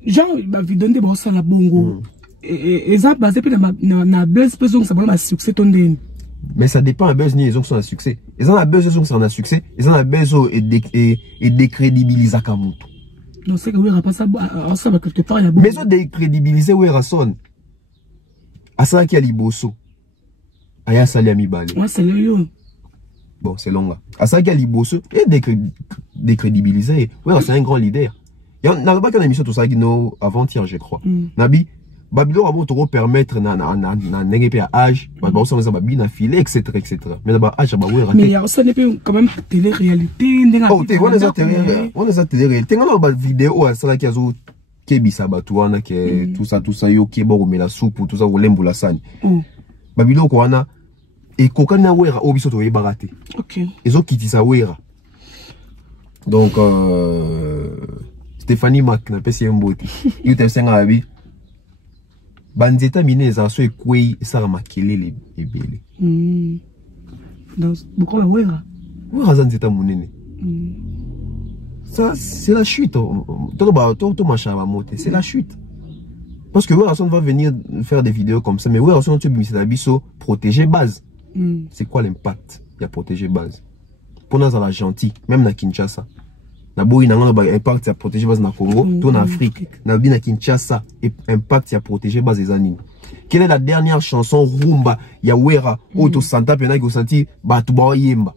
Genre, ma vie donne des brosses à la bongo. Et ça, basé sur la buzz, ça va être succès. Mais ça dépend de la buzz, ils ont un succès. Ils ont la buzz, ils ont un succès. Ils ont la buzz et décrédibiliser Kamutu. Non, c'est que oui, pas ça va quelque part. Mais ils ont décrédibilisé Werrason. À ça qui a Liboso. Aya Saliami Bale. Moi, c'est le bon, c'est long là. À ça qu'il y a Liboso et décrédibilisé. Ouais, c'est un grand leader. Il y a pas qu'une émission tout ça qui nous avant-hier, je crois. Nabi, Babilo a moto permettre na n'engagé à âge, bah on s'en va bien affilé, etc. Mais là-bas âge bah ouais. Mais il y a aussi quand même télé-réalité. Oh, on est à télé-réalité. On a vidéo à ça qui a zo kebisa batuana qui tout ça yo qui bon mais la soupe tout ça au lembu la sani. Babilo ko wana et kokana wera obiso to yebarate. OK. Ezo kitisa wera. Donc Stéphanie Mac na pesi mboti. Yo te senga abi. Banzeta mine za so ekwe sara makelele ebele. Donc beaucoup la wera. Wera zanzeta munene. Ça c'est la chute. Tout machin va monter, c'est la chute. Parce que Wera Son va venir faire des vidéos comme ça mais Wera Son tu c'est abisso protéger base. C'est quoi l'impact? Il y a protéger base. Pour nous la gentil, même na Kinshasa. Na boy na impact à protéger base na Congo, tout en Afrique, na bien na Kinshasa, impact à protéger base des animaux. Quelle est la dernière chanson rumba ya Wera auto santa pena go senti batu ba yemba?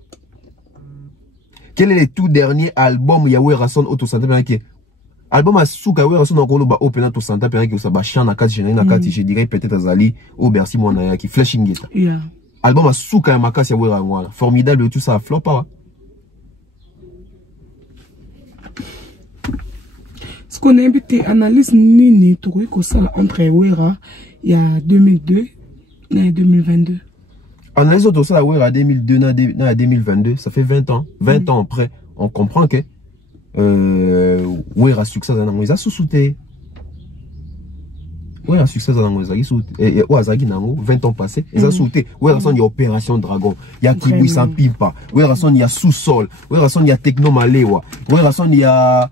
Quel est le tout dernier album ya Wera Son auto santa pena ki album a souka Wera Son encore ba open auto santa pena ki ça ba chant na 4 général na 4 je dirais peut-être Azali au Bercy mona ya ki flashing geta. Album a souka ya makasi ya Wera ngwana. Formidable tout ça flop pas. Ce qu'on a invité, analyse nini, tu vois ça entre Wera, il y a 2002 et 2022. Analyse autour ça, Wera 2002 et 2022, ça fait 20 ans. 20 ans après, on comprend que Wera succès dans les sous-soutés. Wera succès dans les sous-soutés. Et Wazagi nango 20 ans passés, ils ont sauté. Wera Son il y a Opération Dragon, il y a Kiboui sans pipa. Wera Son il y a Sous-sol. Wera Son il y a Techno Malewa. Wera Son il y a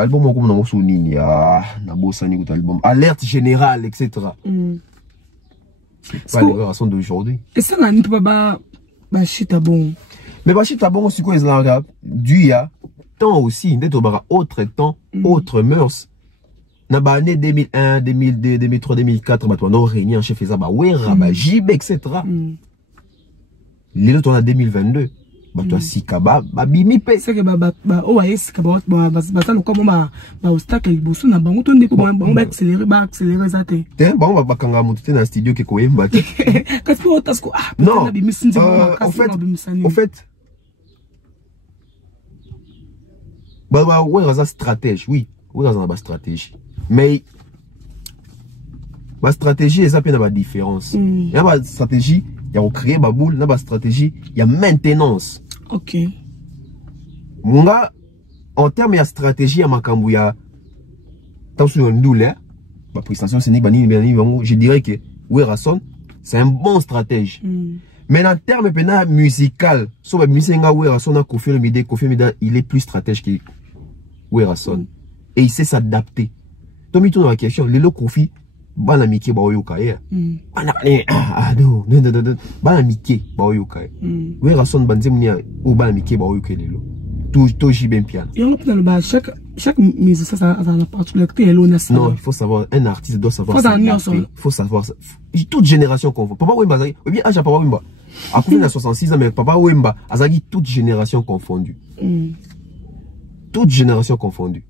album comme dans mon il y a Nabosani ou album Alerte Générale, etc. C'est pas les Wera Son d'aujourd'hui. Et ça n'a pas chita bon. Mais chita bon c'est quoi ils ont dû à temps aussi, d'être autre temps, autre mœurs. Na ba année 2001, 2002, 2003, 2004, bah toi on régné en chef Ezaba Wera, bah JB, etc. Les autres on a 2022. Bah toi Sikaba, bah bimi pe. C'est que bah oh ouais Sikaba bah ça nous comme bah obstacle il bosse na bango tonde pour bah accélérer ça te. Tiens bon bah kanga monter dans studio que quoi bah. Qu'est-ce que tu as quoi? Non. En fait bah Wera ça stratégie, oui. Wera ça ba stratégie. Mais ma stratégie est ça peut avoir différence. Il y a ma stratégie, il y a créer ma boule, il y a ma stratégie, il y a maintenance. OK. Munga en termes de stratégie à Makambouya, tant sur une douleur, ma prestation c'est je dirais que Wera Son c'est un bon stratège. Mais en termes pénal musical, sur la musique Wera Son a Koffi Olomide, il est plus stratège que Wera Son et il sait s'adapter. Tommy tourne la question, les lots Koffi, bana mike ba oyo kae. Non. Bana mike ba oyo kae. Wera Son banzemnia ou bana mike ba oyo lelo. Tout JB piano. Et on peut dans le chaque musicien ça a la particularité nationale. Non, il faut savoir un artiste doit savoir ça. Il faut savoir ça. Toute génération confond. Papa Wemba Zagi, bien âge Papa Wemba. A combien de 66 ans mais Papa Wemba Azagi toute génération confondue. Toute génération confondue.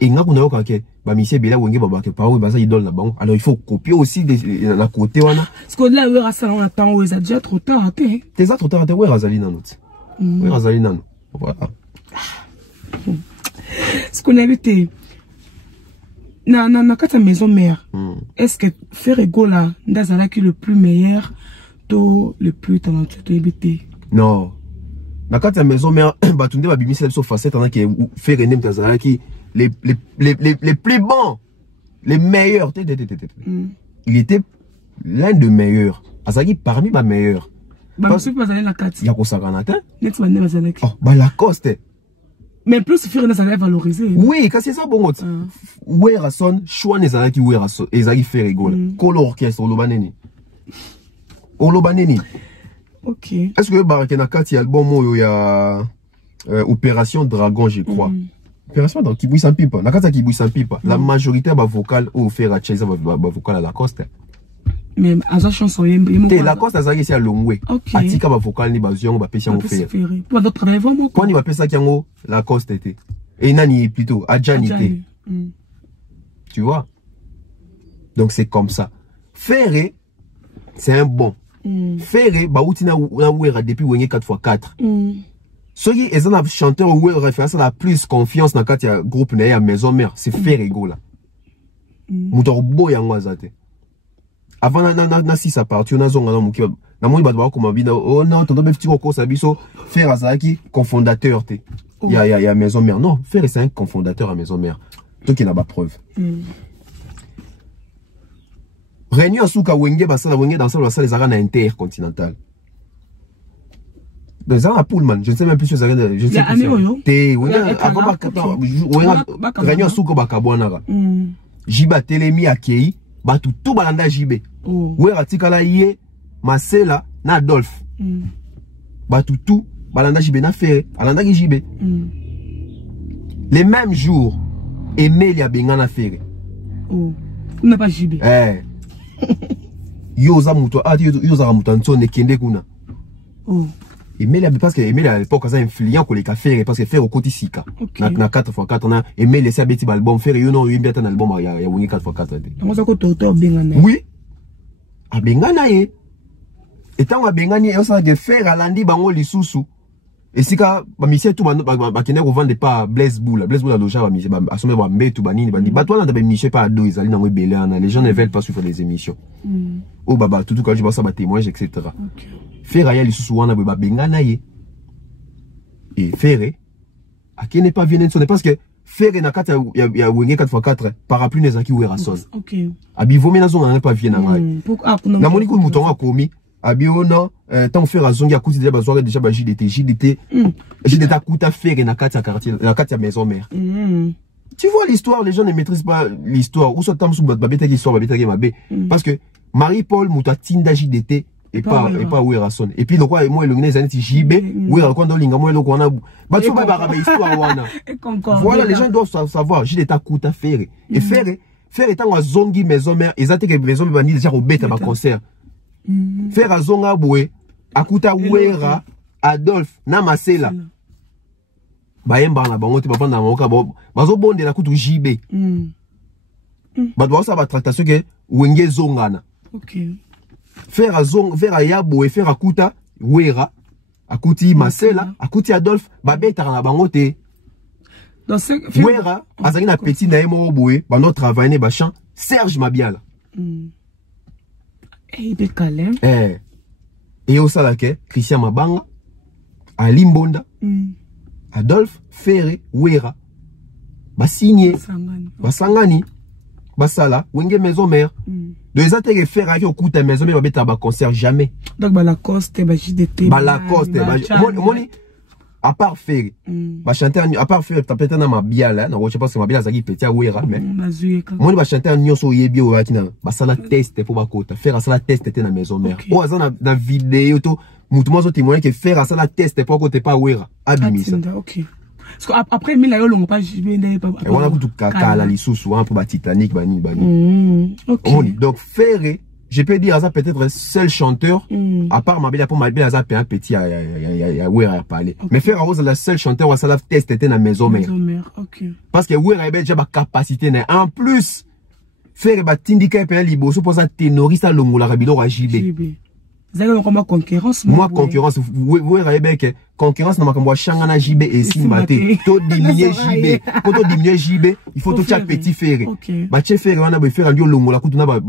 Et nga kuna yoka ke ba monsieur bela wenge ba ke pa Wemba ça idole na bango. Alors il faut copier aussi la côté wana. Parce que là Wera ça on attend ils a déjà trop tard OK. T'es ça trop tard Wera Zali nanot. Wera Zali nanot. Voilà. Ce qu'on a invité na kata maison mère. Est-ce que Ferrego là ndazala qui le plus meilleur to le plus talentueux to invité? Non. Na kata maison mère batunde ba bimisa so facette en que Ferrenem ndazala qui les plus bons, les meilleurs. Il était l'un des meilleurs. Azagi parmi ma meilleurs. Parce que la carte. Il y a quoi ça Canada? Oh, bah Lacoste. Mais plus Ferrenem ça va valoriser. Oui, quand c'est ça bon. Wera Son, choix n'est pas qui Wera Son, Ezagi Ferrego. Color orchestre Olobaneni. Olobaneni. OK. Est-ce que Barakena Kati album il y a Opération Dragon, je crois. Opération Dragon qui bouille sans pipe. Nakata qui bouille sans pipe. La majorité va vocal ou faire à Chesa va vocal à Lacoste. Mais à sa chanson Lacoste a zagi c'est à Longwe. Atika va vocal ni bazion va pêcher en faire. Pour d'autres travailler vraiment. Quand il va pêcher ça qui en Lacoste était. Et nani plutôt Adjanité. Tu vois? Donc c'est comme ça. Ferré, c'est un bon. Ferré, bah outi na ouera depuis wenge 4x4. Ceux qui sont un chanteur ou référence à la plus confiance dans le groupe na maison mère, c'est Ferré go là. Moutor boy en wazate. Avant na si ça parti, on a zonga na muki na moni ba comme bina oh non tonton befti ko sabiso Ferré azaki cofondateur te. Il y a maison mère. Non, Ferré c'est un cofondateur à maison mère. Donc il n'a pas preuve. Réunion Souka Wenge Basala Wenge dans la salle des arènes intercontinentales. Dans un Pullman, je ne sais même plus si vous avez. Je ne sais plus. Réunion Souka Bakabouanaga. Jiba Telemi Akei, Batu tout balanda Jibe. Oué Ratikala Yé, Marcela, Nadolphe. Batu tout balanda Jibe, na Ferré, Alanda Jibe. Les mêmes jours, Emelia Bengana Ferré. Oh, n'a pas Jibe. Yoza muto yoza muto nsone kende kuna. Oh. Emelia parce que Emelia à l'époque ça influent ko les cafés parce que faire au côté sika. Na 4x4 on a Emelia ça beti album faire yo non yimbi ata album ya woni 4x4 de. On ça ko toto bengana. Oui. A bengana ye. Etant a bengani yo ça de faire alandi bango lisusu. Et si ka ba mission tout ba kene ko vendre pas Blaise Boula loja ba mission ba asome ba mbetu ba nini ba ni ba toi na ba mission pas do izali na ngo belana les gens ne veulent pas suivre les émissions. Oh baba tout quand je vois ça ba témoignage etc. Ferré ya lisusu wana ba bengana ye. Et Ferré a qui n'est pas venu sonner parce que Ferré na kata ya wenge 4x4 parapluie nezaki wera son. OK. Abi vomi na zonga na pas vient na ngai. Na moni ko mutonga komi Abiona, tant faire à Zonga Kouti déjà JDT Kouta Ferré na katia quartier, na katia maison mère. Tu vois l'histoire, les gens ne maîtrisent pas l'histoire. Où sont tam sous babeta qui sort babeta qui mabé. Parce que Marie-Paul Mouta Tinda JDT et pas Werason. Et puis le quoi moi le les années JB, Wera quand linga moi le quoi na. Bah tu vas pas histoire wana. Voilà, les gens doivent savoir JDT Kouta Ferré. Et Ferré étant à Zongi maison mère, ils attaquent maison mère déjà au bête à ma concert. Faire à Zonga Boué, Akuta Wera, Adolphe, Namasela. Bayemba na bango te papa na moka bazo bonde la kutu JB. Badwa ça va tractation que Wenge Zongana. OK. Faire à Zong, faire à Yaboué, faire à Kuta Wera, Akuti Masela, Akuti Adolphe, babeta na bango te. Dans ce Wera, azali na petit na emo Boué, bando travailler ba chant Serge Mabiala. Et au salake, Christian Mabanga, Ali Mbonda, Adolphe, Ferré, Wera, Bassigné, Basangani, Basala, Wenge maison mère. De les intérêts Ferré qui occupent ta maison mère, va ba concert jamais. Donc Balacoste, JDT, Balacoste, moni. À part Ferré, va chanter à part Ferré, t'as peut-être ma biala, non, je sais pas si ma biala zaki petit Wera, mais moi va chanter nyonso yebi o batina, ba sala test pour ba kota, faire ça la test était na maison mère. Oh ça na vidéo to, mutumo so témoin que faire ça la test pour côté pas Wera, abimisa. OK. Parce que après mila yo longo pas JB pas. Et on a tout kaka la lisusu hein pour ba Titanic bani. OK. Donc Ferré, je peux dire ça peut-être seul chanteur, à part Mabila pour Mabila ça un petit à Wera à parler. Mais Ferré Rose le seul chanteur où ça la test était dans maison mère. OK. Parce que Wera avait déjà ma capacité en plus Ferré ba tindika pe liboso pour ça ténoriste à longola rabilo à JB. Zaka comme concurrence. Moi concurrence Wera avait que concurrence na makambo changana JB et Simbate. To diminuer JB. Quand to diminuer JB, il faut to chaque petit Ferré. Ba che Ferré wana ba Ferré ndio longola kutuna ba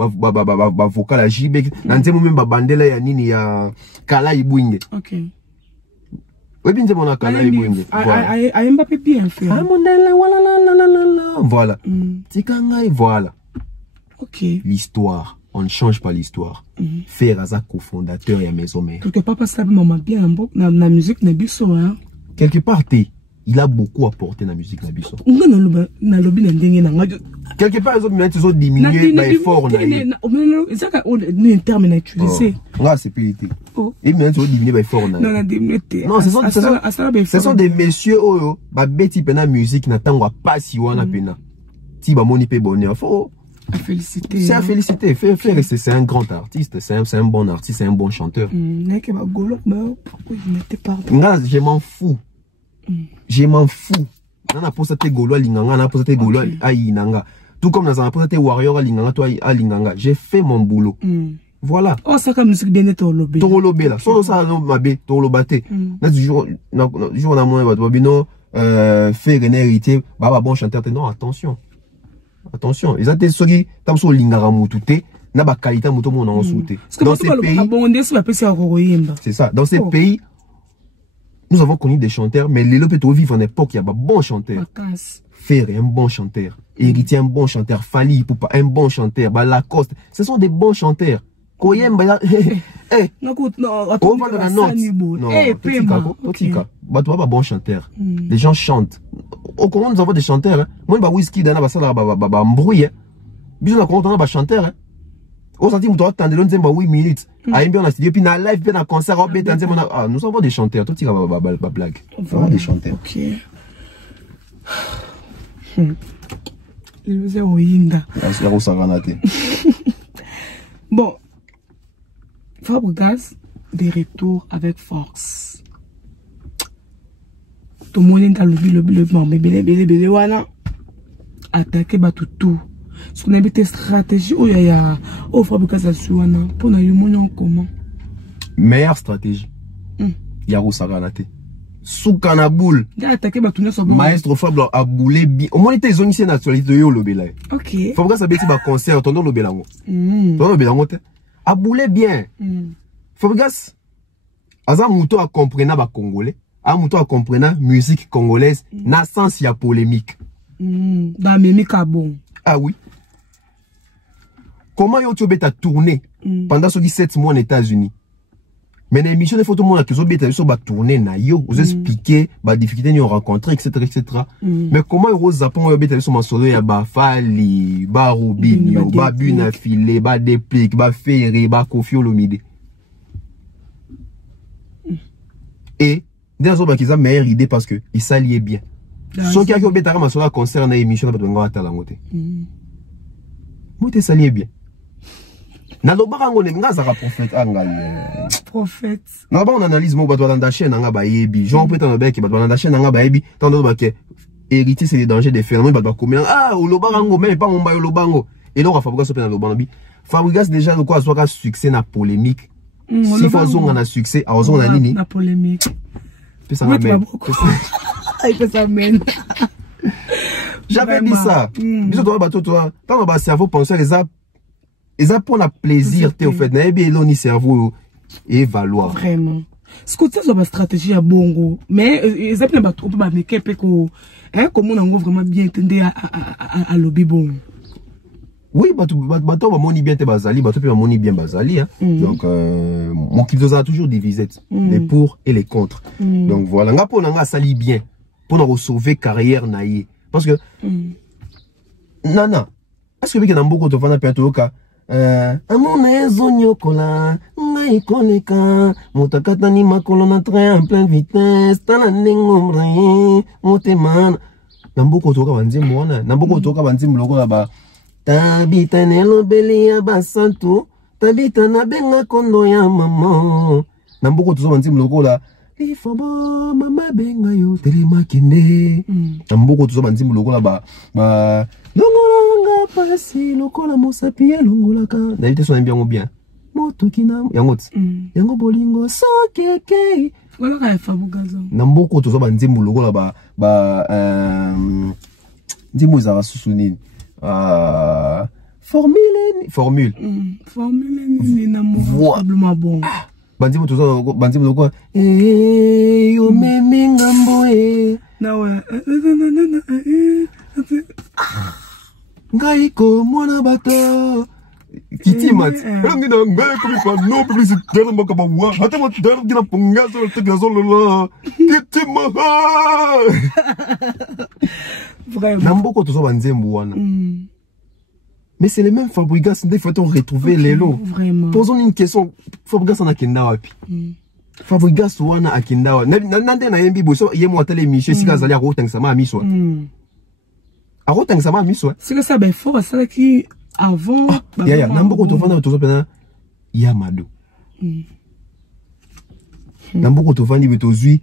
vocal à JB. Na nzemo même ba bandela ya nini ya Kala Ibwinge. OK. Oui, bien c'est mon Kala Ibwinge. Ayemba pe bien fait. Ah mondela voilà. Tikangai voilà. OK. L'histoire. On ne change pas l'histoire. Ferraza cofondateur et maison mère. Quelque part, parce que maman bien la musique Nabiso. Quelque part, il a beaucoup apporté dans la musique Nabiso. Quelque part, les autres ont diminué l'effort. C'est plus et maintenant, ils ont diminué l'effort. Non, ce sont des messieurs, qui ont musique, n'attendent pas si on a pena. Si on a bonheur, féliciter. C'est à féliciter. Ferré, c'est un grand artiste, c'est un bon artiste, c'est un bon chanteur. Je m'en fous. Je m'en fous. On a posé Golo à Linganga, on a posé Golo à Inanga. Tout comme dans un projet Warrior à Linganga, j'ai fait mon boulot. Voilà. Oh, ça comme musique bien Torolobé. Torolobé là. Sans ça, non, mabé, Torolobaté. Là, du jour, on a moins, babino, fait René héritier, baba bon chanteur, non, attention. Attention. Ils ont été ceux qui, tam so Lingara moutouté, n'a pas qualité moutou mon en souté. Dans ces pays. C'est ça. Dans ces pays, nous avons connu des chanteurs, mais les lopétos vivent en époque, il y a pas bon chanteur. Ferré, un bon chanteur. Héritier, un bon chanteur. Fali, Poupa, un bon chanteur. Bah, Lacoste, ce sont des bons chanteurs. Koyem, bah, on va dans la note. Non, Totika. Bah, tu vois, pas bon chanteur. Les gens chantent. Au Congo, nous avons des chanteurs. Moi, bah, whisky, dans la basse, bah, mbrouille. Bisous, on a content, bah, chanteur. Au senti, nous attendons, nous avons 8 minutes. À bien, on a studio, puis, dans live, puis, dans concert, nous avons des chanteurs. Totika, bah, blague. Nous avons des chanteurs. Ok. Il faisait Oyinda. Bon, Fabregas de retour avec force. Tout le monde est dans le bébé, wana attaquer tout. Ce qu'on a été stratégie, oh ya, oh Fabregas a su wana pour na yumonyo comment. Meilleure stratégie. Yaro Saganate. Soukana boule. Maestro Fablo a boulé bien. Au moins, ils ont une nationalité de l'obéla. Ok. Fabregas a bêti ba concert, ton nom l'obélango. Ton l'obélango te. A boulé bien. Fabregas, Aza Mouto a compris ba congolais. A Mouto a compris musique congolaise. Na sens ya polémique. Ba mémique a bon. Ah oui. Comment yo bêta tourné pendant ce 7 mois aux États-Unis? Mais les émissions de photos, qui ont été tournées, vous expliquer les difficultés qu'ils ont rencontrées, etc. Mais comment ils ont été tournées, Fali, Rubinho, Bunafile, Déplique, Ferré, Kofi Olomide. Et, dans ce cas, ils ont meilleure idée parce qu'ils s'alliaient bien. Ceux qui ont été tournées, concernant les émissions, ils ont été tournées. Ils s'alliaient bien. Prophète. On analyse mon bateau dans la chaîne, on a yebi. Jean peut en bec, dans la chaîne, on a yebi. Tant d'autres que héritier, c'est les dangers des phénomènes. Ah, ou lobango, mais pas mon bail lobango. Et là, on va Fabregas au lobango. Fabregas déjà, de quoi soit succès na polémique. Si Fazon a succès, à Ozon a nini. Na polémique. Puis ça m'amène. Il fait ça mène. J'avais dit ça. Bisous, toi, bateau, toi. Tant que cerveau penseur, ils ont pour la plaisir, au fait. N'a pas ni cerveau et valoir. Vraiment. Ce que c'est une stratégie à bongo. Mais ils ont pas trop de make comment on a vraiment bien entendu à lobby bon. Oui, bateau va moni bien te bazali, bateau peut moni bien bazali. Donc, mon qui a toujours divisé les pour et les contre. Donc voilà, nga pour nga sali bien pour nous sauver carrière naïe. Parce que nana, est-ce que dans beaucoup de fois on a perdu au cas amonezo nyokola ngai koneka motakata ni makolo na train en pleine vitesse tala nengomre motemana namboko toka banzimbo wana namboko toka banzimbo lokola ba tabita nelobeli ya basantu tabita na benga kondo ya mama namboko toka banzimbo lokola ifobo mama benga yo telema kinde namboko toka banzimbo lokola ba longolanga pasi lokola mosapia longolaka d'ailleurs son bien bien motokina yango yango bolingo sokeke wala ka Fabregas namboko tozo banzimbu lokola ndimbo za susuni formule ni na mo probablement bon banzimbu tozo banzimbu lokola yo memi ngambo na ouais Ngaiko mwana bato Kitimat Langina ngbe komi pa no publicité mbaka ba wa hata mo dara gina pungazo te gazolo la Kitimat Vraiment Namboko tozo banzembu wana Mais c'est le même Fabregas il faut retrouver les lots. Vraiment Posons une question Fabregas en akenda wapi Fabregas wana akenda wa nande na yembi boso yemo atale miche sika zali akotangisa ma miswa c'est que ça ben fort ça qui avant ya namboko to fanda to pena Yamado namboko to fandi betozui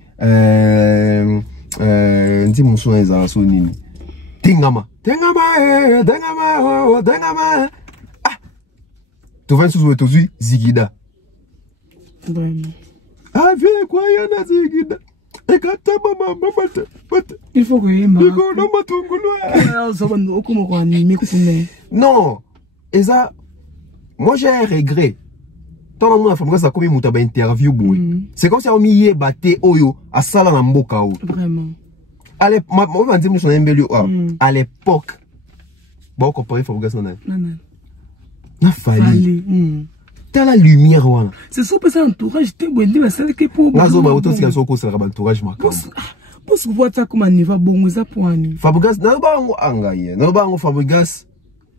ndi monso eza so nini Tengama. Ah. Tu vas sous le Zigida. Vraiment. Ah, viens, quoi, il y en a Zigida. Il faut que non, et ça, moi j'ai un regret. Tant que moi, ça comme une interview, c'est comme si on m'y battait oyo à Salamboka. Vraiment. À l'époque, bon, comparer Fabregas, non. Na fali. T'as la lumière, voilà. C'est ça, parce que l'entourage, t'es bon, mais c'est que pour. Entourage, parce que voir ça comme un niveau bon, ça pour un. Fabregas, Fabregas,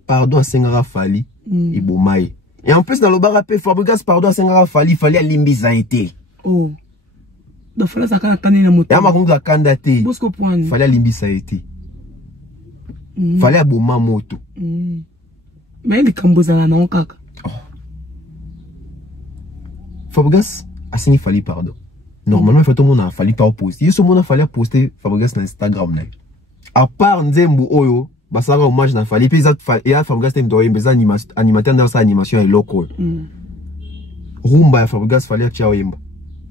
pardon à Sengara Fali, et Bomaï. Et en plus, dans le bar, Fabregas, pardon à Sengara Fali, il fallait à l'imbizaïté. Oh. Donc, il fallait ça quand on est dans moto. Et à ma compte, candidaté. Il fallait à l'imbizaïté. Il fallait à Boma moto. Mais il est comme ça, non, kaka. Fabregas a signé Fali pardon. Normalement, il faut tout le monde a Fali pas poster. Il monde a fallu poster Fabregas sur Instagram. À part Nzembo Oyo, ça va hommage à Fali. Puis il y a Fabregas qui doit être animateur dans sa animation et local. Rumba Fabregas Fali à Tchaoyemba.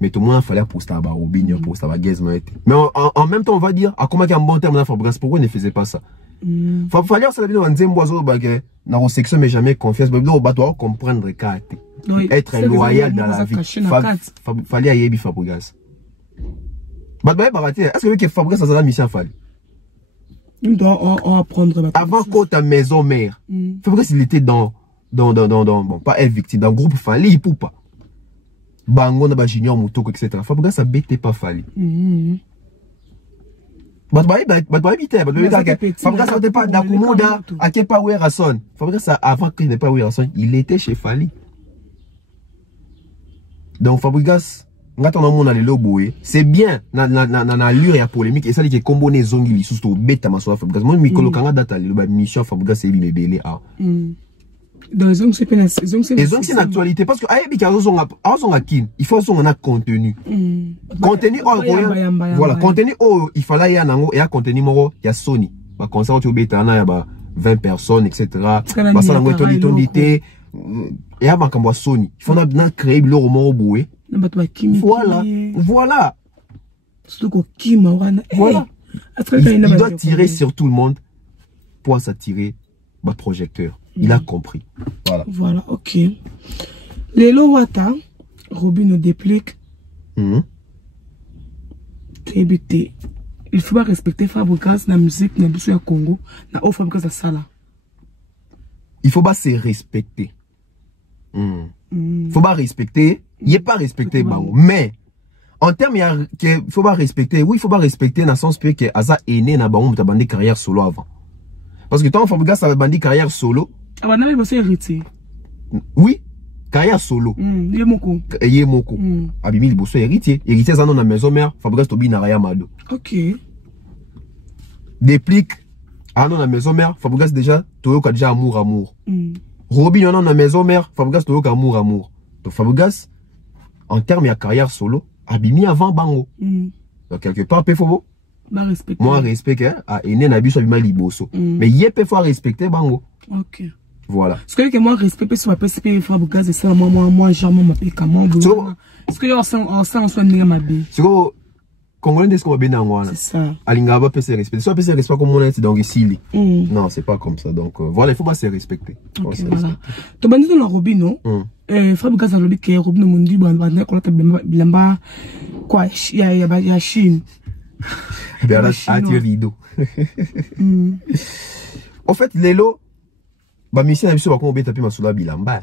Mais tout le monde a fallu poster à Robin, poster à Gazma. Mais en même temps, on va dire, à comment il y a un bon terme dans Fabregas, pourquoi il ne faisait pas ça? Fallait que ça devienne un Nzembo Ozo bagay. Dans la section, mais jamais confiance. Mais on va comprendre le cas. Être loyal dans la vie. Fallait y aller Fabregas. Est-ce que Fabregas a la mission Fali? Il doit apprendre. Avant qu'on ta maison mère, Fabregas il était dans bon, pas être victime, dans le groupe Fali, il peut pas. Bango na ba junior moto, etc. Fabregas a bêté pas Fali. Fabregas n'était pas d'Akumoda, à Kepa Werason. Fabregas, avant qu'il n'ait pas Werason, il était chez Fali. Donc Fabregas, c'est bien, na l'allure et la polémique, et ça dit que combo ne zongi li sous bête à ma soif Fabregas. Moi, Mikolo Kanga data, le mission Fabregas, c'est une belle a. Dans les zones, c'est une actualité, parce que il faut qu'on a contenu. Contenu, voilà, contenu, il fallait y avoir un contenu, il y a Sony. Comme ça, tu bête, il y a 20 personnes, etc. Ça, il y a un Sony. Il faut créer le roman boué. Voilà. Voilà. Il doit tirer sur tout le monde pour s'attirer le projecteur. Il a compris. Voilà. Voilà, ok. Lelo Wata, Robin nous déplique. Débuté. Il faut pas respecter Fabregas dans la musique, dans le Congo, dans le Fabregas à Sala. Il faut pas se respecter. Faut pas respecter. Il n'est pas respecté, mais en termes, il faut pas respecter. Oui, il faut pas respecter dans le sens que Aza est né dans la bande carrière solo avant. Parce que tant Fabregas a bande carrière solo. Ah bah non, il va héritier. Oui, carrière solo. Yemoko. Abimi il bosse héritier. Héritier ça dans la maison mère. Fabregas Tobi n'a rien mado. Ok. Déplique. Ah non la maison mère. Fabregas déjà Toyo a déjà amour. Robin dans la maison mère. Fabregas Toyo amour. Donc Fabregas en termes de carrière solo, Abimi avant Bango. Donc quelque part il faut respecter. Moi respecte à Ene Nabi Abima liboso. Mais il faut respecter Bango. Ok. Voilà. Ce que moi respecte sur ma PCP Fabregas et ça moi jamais m'appelle comment. Ce que on soit né ma vie. Ce que Congolais de ce qu'on va bien en c'est ça. Alingaba peut se respecter. Soit peut se respecter comme on est donc ici. Non, c'est pas comme ça. Donc voilà, il faut pas se respecter. Ok, voilà. Tu bandes dans la Robin non? Fabregas a lobby que Robin Mundi bande quand tu bilamba quoi il y a Chine. Bien là à tirer rideau. En fait, Lelo ba mission a biso ba ko beta pe masula bilamba.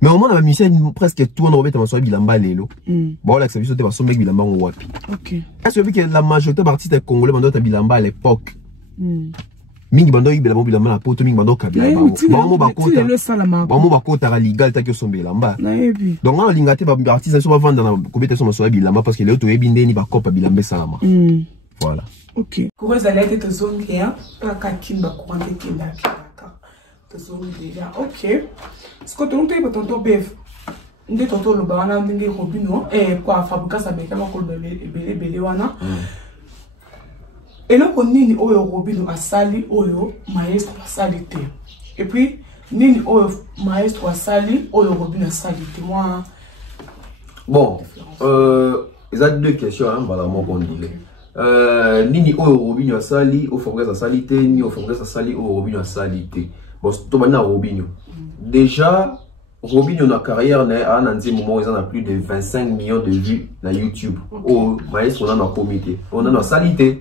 Mais au moins la mission presque tout on beta masula bilamba Lelo. Bon là que ça biso te ba sommek bilamba on wapi. OK. Est-ce que la majorité des artistes congolais bando ta bilamba à l'époque? Mingi bando bilamba na poto mingi bando kabila ba. Bon mo ba kota la legal ta que son bilamba. Donc on lingate ba artiste so ba vendre na ko beta so masula bilamba parce que Lelo to ebinde ni ba kopa bilamba salama. Voilà. Ok. Courez à l'aide de zone hier, pas qu'à Kimba courant de Kimba. De zone déjà. Ok. Ce que tu as tonton Bev. Ndé tonton le bana ndé Robino et quoi Fabregas avec un col belé wana. eloko nini oyo Robino asali oyo maestro asali te. Et puis nini oyo maestro asali oyo Robino asali te. Moi bon ils ont deux questions hein voilà mon bon dire. Nini oyo Robino asali au Fabrice asali te ni au Fabrice asali au Robino asali te. Bon to bana Robino. Déjà Robino na carrière na un moment ils en a plus de 25 millions de vues na YouTube. Au maestro on a un comité. On a sali te.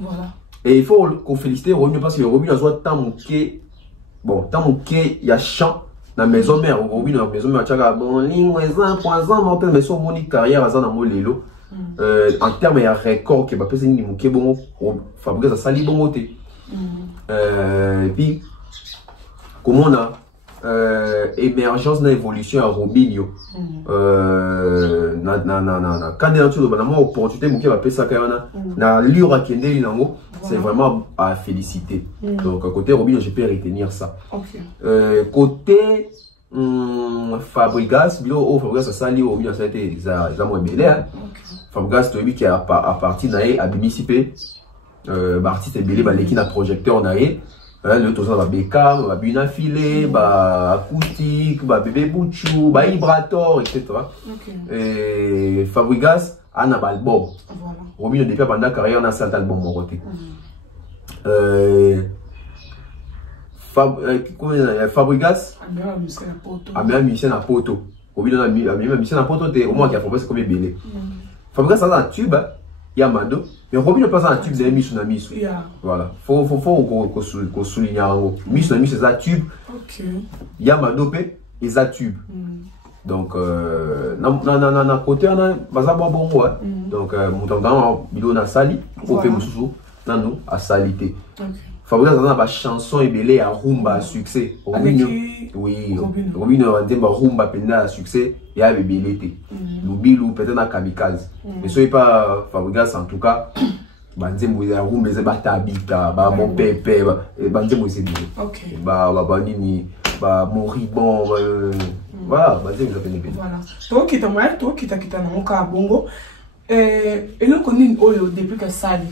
Voilà. Et il faut qu'on félicite Robino parce que Robino a soit tant manqué. Bon, tant manqué, il y a chant dans la maison mère. Robino dans la maison mère, tu as bon, ligne, poison, mortel, mais son monique carrière, à Zana Molelo. En termes, il y a record qui va passer une manqué bon, Fabrice a sali bon côté. Et puis, comment on a émergence dans l'évolution à Robino. Candidature de la opportunité, mon qui va passer ça quand même. Na liura kende linango. C'est vraiment à féliciter. Donc, côté Robino, je peux retenir ça. Okay. Côté Fabregas, Fabregas a sali au milieu, ça a été moins belé. Fabregas, tu as vu qu'il a partir d'ailleurs à BMCP, artiste est belé, l'équipe a projecteur d'ailleurs. Le tour va Beckham, va Buna Filé, va Acoustique, va Bébé Bouchou, va Ibrator, etc. Et Fabregas, Anna Balbob. Robino depuis pendant la carrière, on a cet album mon côté. Fabregas a mis un musicien à Poto. Robino a mis un musicien à Poto, au moins qui a fait comme belé. Fabregas a un tube, il y a Mando, mais Robino passe un tube de Miss na Miss. Voilà, faut qu'on souligne en Miss na Miss c'est un tube. Il y a Mando et un tube. Donc, na côté on a bazaba bon donc mon bidon na sali au fait mususu na nous à salité. Fabrice a ba chanson et belé à rumba à succès. Robino oui, Robino a dit ba rumba penda à succès et a belé té. Lubilu peut-être na kamikaze. Mais soyez pas Fabrice en tout cas banzembo ya rumba ze batabita ba mon pépé banzembo c'est bien. Ba nini ba moribon voilà, bah c'est voilà. Toi qui t'as mal, toi qui t'as dans mon cas bongo. Et le connu depuis que sali,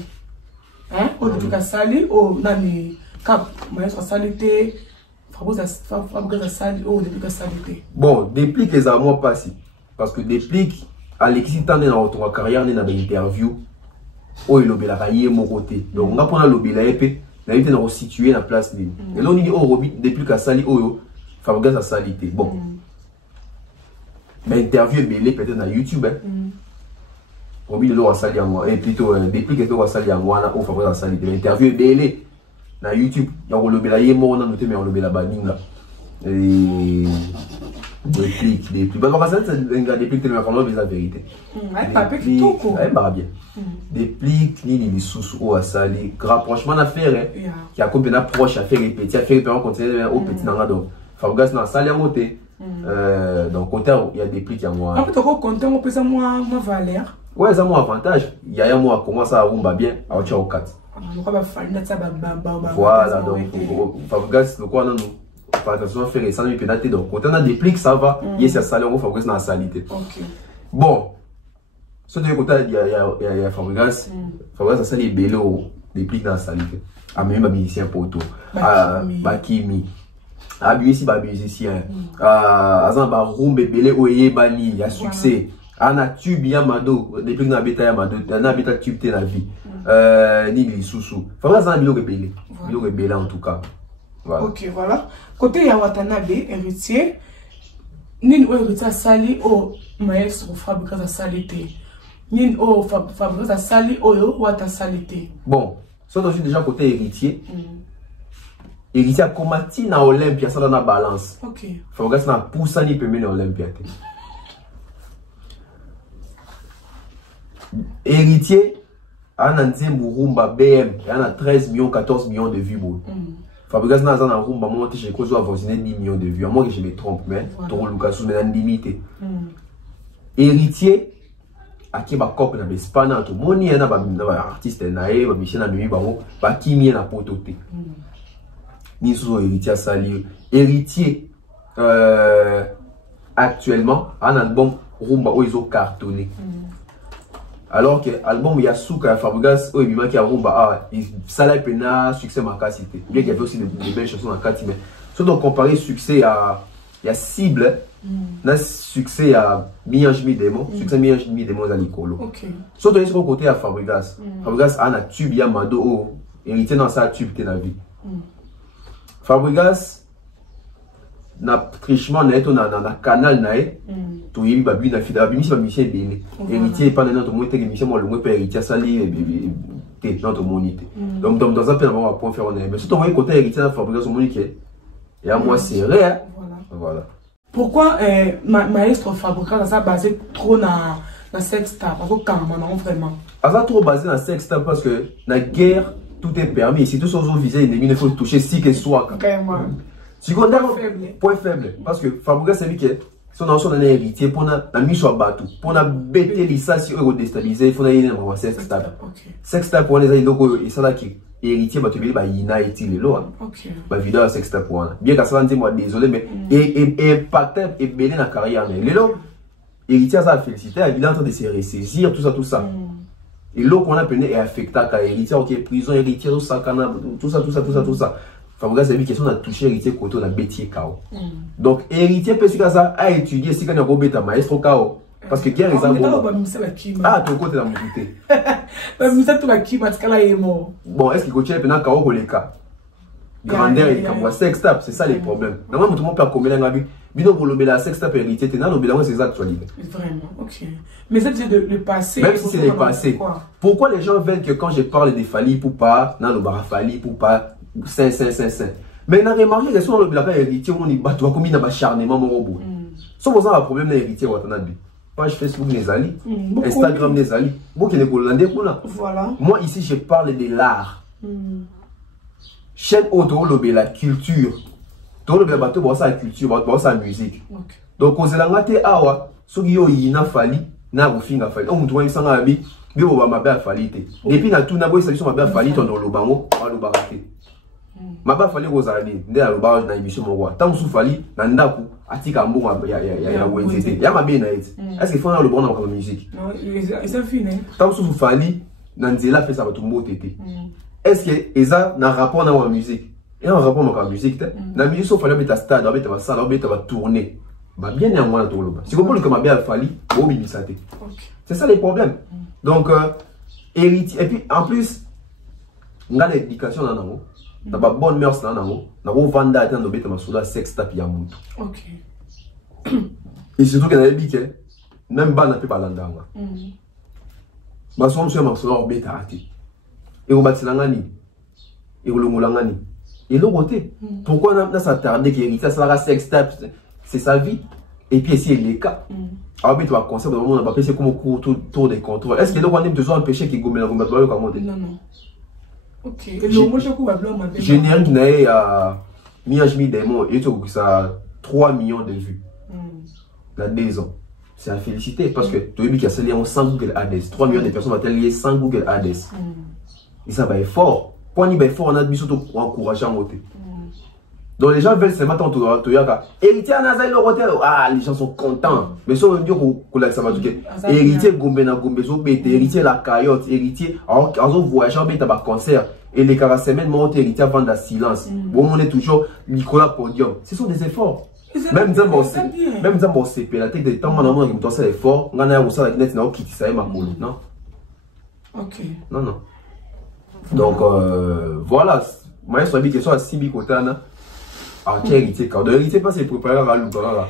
hein, depuis que sali, nani cap, maestro salité, Fabrice sali, depuis que salité. Bon, depuis que les amours passent, parce que depuis Alexis t'en est dans votre carrière, on est dans une interview, il lobby la raillé mon côté. Donc on a pris lobby la épée, la épée dans situé la place libre. Et là on dit Robin depuis que sali, Fabrice salité. Bon. Mais interview est belé peut-être dans YouTube. Robin le sali à moi. Et plutôt, depuis que tu as sali à moi, on va sali. L'interview est belé dans YouTube. Il y a le belé, on a noté, mais on le belé baninga. Et depuis. Bah, comme ça, depuis que tu as la vérité. Depuis que ni sous à sali. Rapprochement d'affaires, qui a combien d'approches à faire répéter, à faire répéter, continuer au petit dans la donc. Fabrice n'a sali à monter. Donc, il y a des prix qui ont moins. Après, tu as on peut ça moins valeur. Ouais, ça moins avantage. Il y a un mois, comment ça rumba bien, à autre chose au 4. Voilà, donc, Fabrice, le quoi, non, fabrication fait récemment, il peut dater. Donc, quand on a des prix, ça va, il y a sa salaire, on Fabrice dans la salité. Bon, ce que côté, il y a Fabrice, Fabrice a sali bello, des prix dans la salité. À même un musicien pour tout. Bakimi. Abusé ba musicien azan ba rumbe belé oye bani ya succès ana tube ya mado depuis na beta ya mado na beta tube te na vie ni li susu fama azan bilo rebelé en tout cas voilà. OK voilà côté ya Watanabe héritier nini o héritier sali o maestro Fabrice salité nini o Fabrice sali oyo wata salité. Bon ça donc déjà côté héritier. Héritier a combattu na Olympia, ça dans la balance. Fabrice n'a poussé ni permis na Olympia. Héritier a un rumba BM, il a 13 millions, 14 millions de vues. Fabrice n'a un rumba, moi je crois avoir 10 millions de vues. Moi je me trompe, mais Toro Lucas sous une limité. Héritier a qui ba cop na Espagne, tout moni na ba artiste na e, ba Michel na mimi ba ba kimi na pototé. Ni sous héritier sali. Héritier actuellement un album rumba où ils ont cartonné. alors que l'album Yasuka Fabregas oh il qui a rumba ça l'a pena succès makasi bien qu'il y avait aussi des belles chansons en Kati mais surtout comparer succès à Cible na succès à Miange Mi Démon succès Miange Mi Démon à Nicolo surtout sur côté à Fabregas Fabregas a un tube ya Mado hérité dans sa tube t'es la vie Fabregas na trichement na eto na canal na e to yi babi na fida babi mi Michel Bélé héritier pas dans mon était Michel moi le moi héritier sali té dans ton monité donc dans un peu on va point faire on est mais surtout on côté héritier na Fabregas au monique et à moi serré voilà pourquoi maestro Fabregas ça basé trop na sexta parce que quand non vraiment ça trop basé na sexta parce que la guerre tout est permis si tout sont visés l'ennemi il faut toucher si que soit vraiment secondaire point faible parce que Fabregas c'est lui qui son ancien année héritier pour na mission à bateau pour na bêter l'issasi ou déstabiliser il faut na yéné na sexta pour les locaux et ça là qui héritier bateau ba yina et il lo ba vidéo sexta pour bien qu'à ça moi désolé mais et impacté et belé na carrière mais lelo héritier ça féliciter il est en train de se ressaisir tout ça et l'eau qu'on a peine est affecté à héritier ok prison héritier tout ça Fabregas c'est lui qui a touché héritier côté on a bêtier KO donc héritier peut sur ça a étudié si quand il a bêta maestro KO parce que guerre exemple ton côté la musique bon est-ce qu'il continue pendant KO pour les cas grandeur et comme sextape c'est ça les problèmes normalement tout le monde peut commettre un abus bino bolobé la sextape héritier t'es non bilan c'est actualité vraiment ok mais ça c'est le passé même si c'est le passé pourquoi les gens veulent que quand je parle des Fally pour pas non le barafali pour pas c'est mais n'a remarqué que sur le blague héritier on y bat toi comme il n'a pas charnement mon robot so vous avez un problème d'héritier watanabi page Facebook les alliés Instagram les alliés vous qui n'est hollandais pour là voilà moi ici je parle de l'art chaîne auto lobé la culture tout le bateau bon ça la culture bon ça la musique donc aux elangate awa so yo yina Fally na rufinga Fally on doit sanga abi bio ba mabe Fally té depuis na tout na boy solution mabe Fally ton lo bango ba lo barate mabe Fally kozali nde la lo ba na émission mo wa tant sou Fally na ndaku atika mbongo ya wenzete ya mabe na eti est-ce que faut na le bon dans la musique non c'est fini tant sou Fally na nzela fait ça ba tumbo tété est-ce que eza na rapport na la musique et en rapport avec la musique na musique so Fally beta stade beta ba sala beta ba tourner ba bien na moi to loba si vous voulez que mabe Fally bo bimisate c'est ça les problèmes donc héritier et puis en plus on a l'éducation dans nango na ba bonne mœurs dans nango na ko vanda atteindre no beta masula sextape ya mutu OK et surtout que na bike même ba na pe balandanga ba so monsieur masula beta ati et au batilanga ni et au longolanga ni et le côté pourquoi on a s'attarder que héritier ça la sextape c'est sa vie et puis essayer les cas alors tu vas concept de moment on va passer comme cours tour des contrôles est-ce que donc on a besoin d'empêcher qui gomme la gomme doit comment dire non OK et le moi je coup va blanc ma générique n'a à Miange Mi Démon et tout ça 3 millions de vues la 2 ans c'est à féliciter parce que tu as vu qu'il y a seulement 100 Google Ads 3 millions de personnes vont lier 100 Google Ads et ça va être fort point ni fort on a surtout encourager à monter. Donc les gens veulent seulement t'entendre héritier Nazai le hôtel les gens sont contents mais ça on dit que ça va tout héritier Gombe na Gombe so bête héritier la caillotte héritier alors voyageur bête à concert et les cara semaine monte héritier avant de silence bon on est toujours Nicolas Podium ce sont des efforts même dans mon CP la tête de temps mon qui me doit faire effort on a ça la net na qui ça ma colo non OK non donc voilà moi je suis question à Sibi Kotana qui héritier quand héritier pas c'est préparer à l'outra là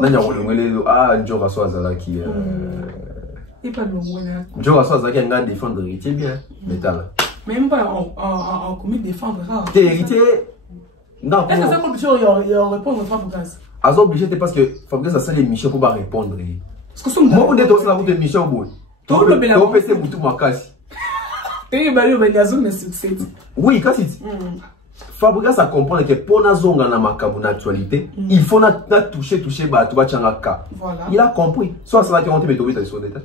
nanya ngolelo njoka so azala qui et pas ngolelo njoka so azala qui nga défendre héritier bien métal même pas en commis défendre ça héritier non est-ce que ça peut toujours répondre à Fabregas azo obligé parce que Fabregas ça les Michel pour pas répondre parce que son moi on est dans la route de Michel bon tout le bien on peut se boutou makasi et balio benyazo mais succès oui kasi Fabregas a comprendre que pour na zonga na makabu na actualité il faut na toucher ba tu va changa ka il a compris soit ça qui ont été méthode de honnêteté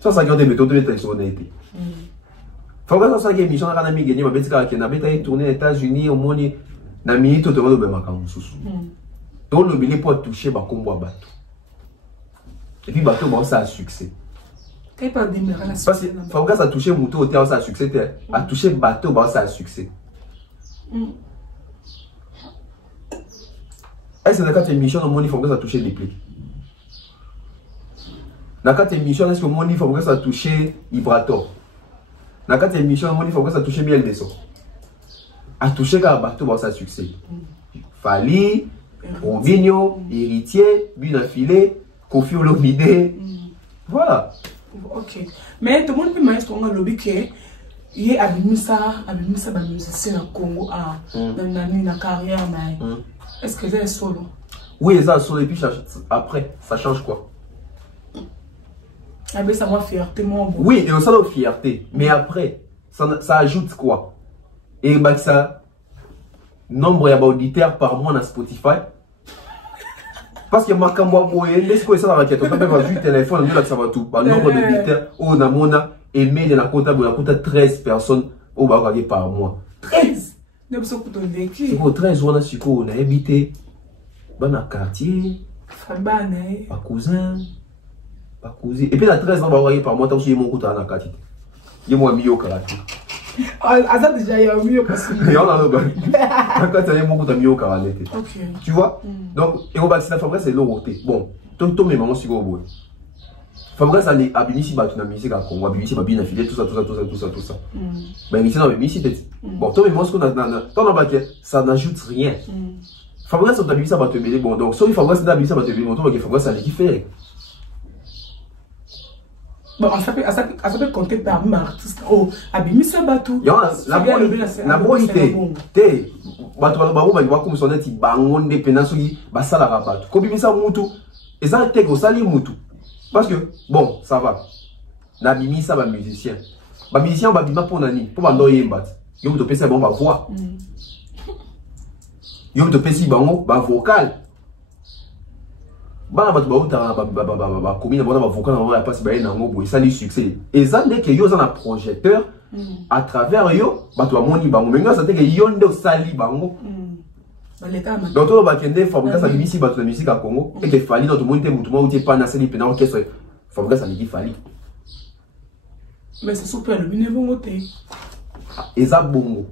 soit ça qui ont été méthode de honnêteté Fabregas ça qui mission na mi gagner ma betika ki na beta tourner aux États-Unis au monde na minute to ba makabu susu donc le billet pour toucher ba kombo bato Et puis bateau bon ça a succès. Parce que Fabregas a touché moto au théâtre ça a succès, a touché bateau bon ça a succès. Est-ce que dans quatre émissions mon Fabregas a touché des plis? Dans quatre émissions est-ce que mon Fabregas a touché Ibrator? Dans quatre émissions mon Fabregas a touché Miel Deso. A touché car bateau bon ça a succès. Fali, Robinho, Héritier, Binafilé, Kofi Olomide. Voilà. Ok. Mais tout le monde peut maestro on a lobby que il a abimisa ba musicien au Congo dans la carrière mais est-ce que c'est solo? Oui, ça solo et puis après ça change quoi? Ah ben ça va fierté mon bon. Oui, et ça la fierté, mais après ça ajoute quoi? Et bah ça nombre d'auditeurs par mois dans Spotify. Parce que ma cambo boye, laisse quoi ça la raquette. On peut pas juste téléphone, on dit là que ça va tout. Par nombre d'auditeurs, on a mona aimé de la compta, on a compté 13 personnes au bagage par mois. 13. C'est pour 13 on a su qu'on a habité dans un quartier. Pas cousin. Et puis la 13 on va voir par mois, tant que j'ai mon compte dans la quartier. Il y a moi mieux karaté. Ah ça déjà il y a mieux parce que il y en a le bail. Quand tu as mon compte mieux karaté. OK. Tu vois? Donc et on va c'est la Fabregas c'est l'oroté. Bon, tout mes mamans sur boy. Fabregas a abimisi batu na musique à Congo, abimisi ba bien affilié tout ça. Ben ici dans abimisi bon, tout mes mamans qu'on a dans baquet, ça n'ajoute rien. Fabregas a abimisi batu belé bon donc si Fabregas a abimisi batu belé bon toi Fabregas ça qui fait. Bon, ça peut compter parmi artistes. Oh, abimisa batu. La bonité. Te, batu ba comme son eti bangonde penanso yi basala ka batu. Ko bimisa mutu, eza te ko sali mutu. Parce que bon, ça va. Na bimisa ba musicien. Ba musicien ba bima pour nani, pour ba ndo yemba. Yo to pesa bon ba voix. Yo to pesi bango ba vocal. Bana batu ba commune ba vocal na ba passe ba na ngobo ça li succès et ça dès que yo za na projecteur à travers yo batu ba moni bango menga ça te que yo ndo sali bango donc to ba kende Fabregas a bimisi batu na musique à Congo et que fali notre monde te mutu mo uti pa na sali pena orchestre Fabregas a dit fali mais c'est super le binevo ngote et ça bongo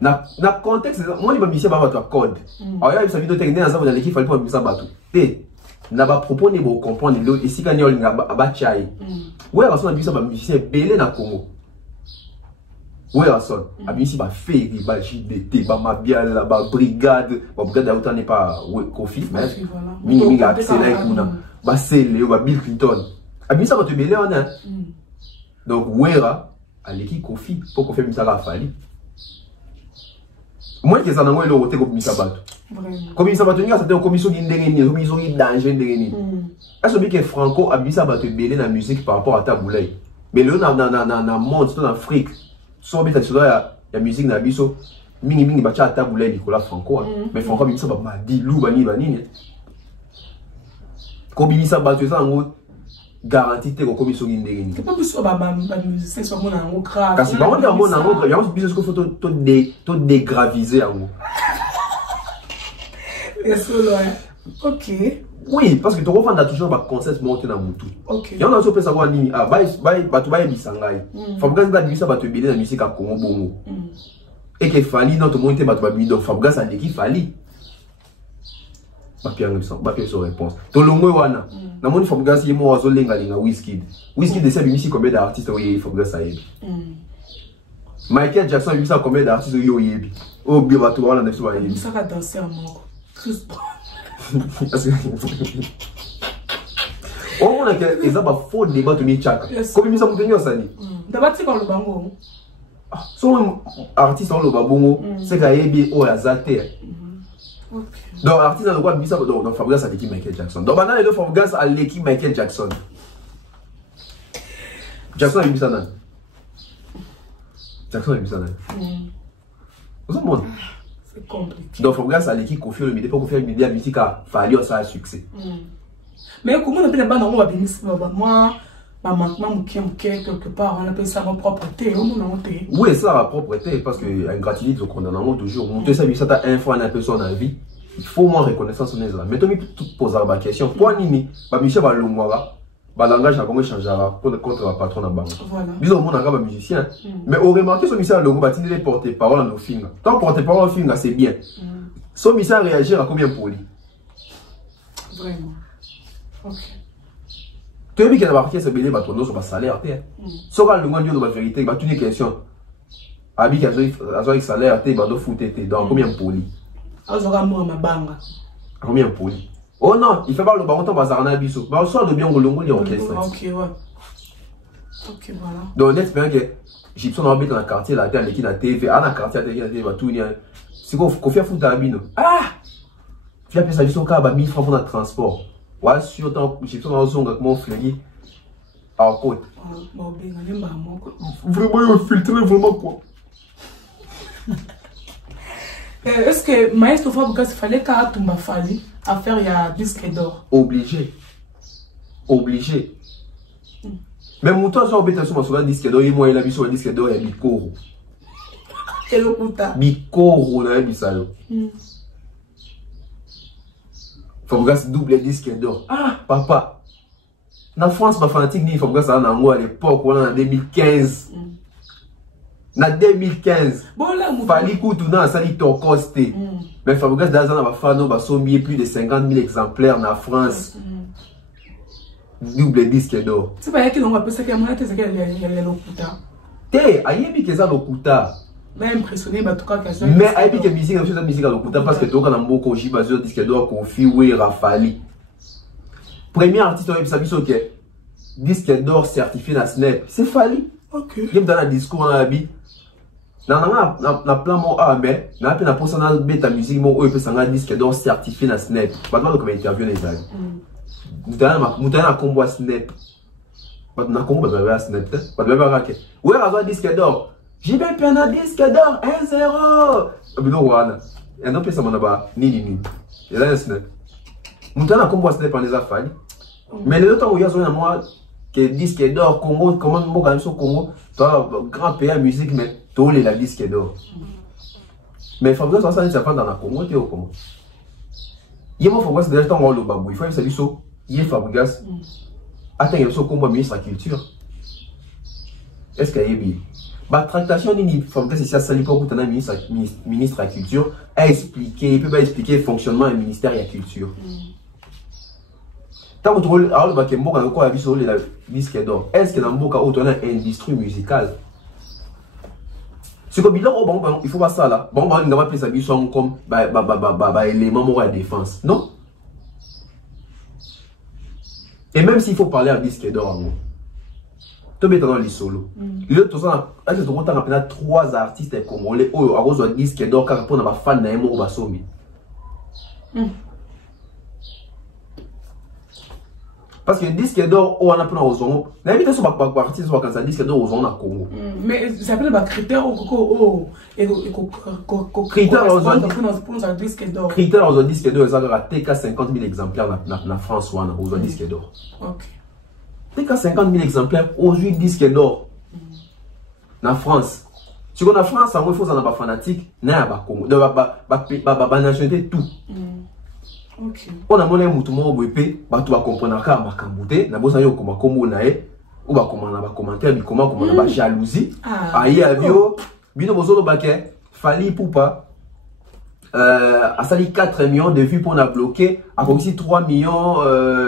na contexte moi li ba musicien ba batu à code alors il s'agit de technique na ça vous allez qui fali pour bimisa batu et n'a pas proposé de comprendre le ici quand il y a ba chai ouais la son abisa ba musicien belé na Congo ouais la son abisi ba fait ba JDT ba mabiala ba brigade ya autant n'est pas Kofi mais mini accéléré kuna ba Sele ba Bill Clinton abisa ba te belé on a donc wera aleki Kofi pour qu'on fait misa la fali moi que ça n'a pas le roté comme misa batu. Comme ça va tenir ça comme ils sont indéniés, comme ils sont danger indéniés. Est-ce que Franco a mis ça va te belé la musique par rapport à Taboulay. Mais le na monde en Afrique, soit bien sur la musique na biso mingi bacha Taboulay Nicolas Franco. Mais Franco a mis ça ba madi lou bani bani. Comme il ça va te ça en garantie te comme ils sont indéniés. C'est pas plus sur ba musicien sur mon en grave. Parce que ba on a mon en grave, il y a aussi plus que photo tout dégraviser en. Ok. Oui, parce que tu refais toujours un concept monté dans mon tout. Ok. Il y en a aussi qui savoir nini ah tu vas bisangai. Fabregas a dit ça va te béder la musique à Congo bongo. Et que fali notre monté ba tu vas donc Fabregas a dit qu'il fali. Ba pierre réponse. To longo wana. Na moni Fabregas yemo wazo lenga Wizkid. Wizkid essaie bimisi combien d'artistes oui Fabregas a yebi. Michael Jackson bimisa combien d'artistes yo yebi. Oh bien ba tu wana nefu wa yebi. Ça va danser à mort. On a que ils ont faux débat de Michaka. Comme ils sont venus ça dit. D'abord c'est quand le bango. Son artiste dans le babongo, c'est qu'aébi o azate. Donc artiste dans le quoi bisa donc Fabregas a l'équipe Michael Jackson. Donc maintenant le Fabregas a l'équipe Michael Jackson. Jackson a bisa nan. Jackson a bisa nan. Vous avez monde. C'est compliqué. Donc Fabregas a l'équipe confier le média pour confier le média musique à Fali ça a succès. Mais comment on appelle les bandes on va bénir moi ma manquement quelque part on appelle ça ma propreté au mon honté. Oui, ça la propreté parce que ingratitude au condamnement toujours. Monter ça ça ta info en un peu son avis. il faut moins reconnaissance là. Mais tu poses la question. Pourquoi Nini, Michel va l'ongwara, langage a comment changera contre la patronne à banque. Voilà. Bisous, mon angaba musicien. Mais on remarque son Michel Longo va t porter parole à nos films. Tant porter parole aux films, c'est bien. Son Michel réagir à combien pour lui? Vraiment. Ok. Tu as vu qu'il y a marqué ce bébé va tourner sur le salaire. Si on a le moins de la vérité, il va toute une question. Abi qui a un salaire, il va foutre. Donc combien pour lui? Combien pour lui? Oh non, il fait pas le baron de bazar na biso. Ba so de bien ngolongo les orchestres. OK, ouais. OK, voilà. Donc l'expérience que Gibson habite dans le quartier là, dans l'équipe de TV, à la quartier de TV va tout venir. C'est quoi faut faire foutre abino. Ah! Tu as pensé son cas ba 1000 francs pour le transport. Ouais, sur ton Gibson a son mon flingué. À côté. Bon, ben on est maman quoi. Vraiment filtré vraiment quoi. Est-ce que Maestro Fabrikas il fallait qu'à Tumba Fali à faire il y a disque d'or? Obligé. Obligé. Mais mon temps, j'ai sur un disque d'or, et moi, il a mis sur un disque d'or, il y a Bikoro. Et le putain. Bikoro, là, il ça. Fabrikas double disque d'or. Ah, papa. En France, ma fanatique, il Fabrikas à l'époque, on en 2015. En 2015, Fali Koutouna, ça dit ton costé. Mais Fabrikas Dazan a fait plus de 50 000 exemplaires en France. Double disque d'or. C'est pas qu'il on appelle ça qu'il y a le Lokuta. Té, ayebi que ça Lokuta. Mais impressionné, en tout cas, mais ayebi que musique, c'est une musique à Lokuta parce que tu as un beau coach, basé sur disque d'or, Kofi, oui, Rafali. Premier artiste, on a vu que disque d'or certifié dans Snap. C'est Fali. Ok. Il y a dans le discours, on a dit. Na plan mo a mais na pe na posa na beta musique mo o pe sanga disque d'or certifié na Snap. Pas mal comme interview les amis. Mutana combo Snap. Pas na combo ba Snap. Pas ba ba ke. Ouais razo disque d'or. J'ai bien pe na disque d'or 1-0. Bino wana. Et non pe ça mona ba ni. Et là Snap. Mutana combo Snap en les affaires. Mais le temps où il y a sur moi que disque d'or Congo comment mo ga so Congo, toi grand pays à musique mais tous les la disque d'or. Mais Fabrikas ça ça pas dans la Congo tu au Congo. Il m'a Fabrikas déjà temps le babou, il faut ça lui so, il Fabrikas. Attends, il so comme ministre de la culture. Est-ce qu'il y a bien? Bah tractation ni Fabrikas c'est ça ça lui pas pour tenir ministre de la culture a expliquer, il peut pas expliquer le fonctionnement du ministère de la culture. Tant que tu alors bah que moi quand quoi a vu sur les disque d'or. Est-ce que dans mon cas autant industrie musicale? Ce que bilan il faut pas ça là. Bon on va pas sa bison comme élément de défense. Non. Et même s'il faut parler à disque d'or, tu mets dans les solos. Le tout ça, est-ce que tu as 3 artistes congolais qui ont un disque d'or car pour avoir fan d'un mot basomi. Parce que disque d'or, on a plein de gens. N'habitez sur ma partie, sur quand ça disque d'or aux gens à Congo. Mais ça s'appelle des critères au critères pour un disque d'or. Critères aux disque d'or, ça a TK 50 000 exemplaires en France ou aux disque d'or. Ok. TK 50 000 exemplaires aux disque d'or en France. Si on a France, il faut en avoir fanatique, n'a pas Congo. De nationalité tout. Okay. On a monnaie mutumo obwepé ba tu va comprendre ka makambute na bosa yo koma kombo na e ou ba komana ba commentaire bi comment ba jalousie ayi avio bino bozolo baké Fali Poupa a sali 4 millions de vues pour na bloquer a aussi 3 millions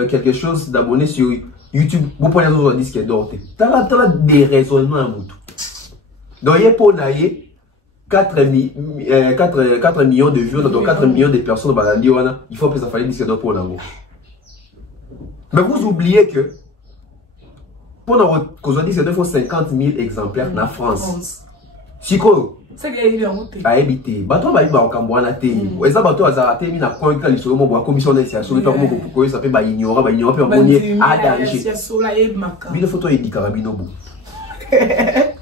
quelque chose d'abonnés sur YouTube vous prenez autres disques d'or t'as des raisonnements à mutu donc yé pour na yé 4 millions de vues, donc 4 millions de personnes il faut que ça fasse disque d'or pour nous. Mais vous oubliez que pour nous, il faut 50 000 exemplaires en France. Si quoi? C'est qu'il y a à éviter. Bateau va y avoir un cambouan à témi. Et ça, bateau a témi na coin quand il se remonte à la commission d'initiation. Il faut ça fait ignorer, puis on est à danger. Une photo est dit carabinobo.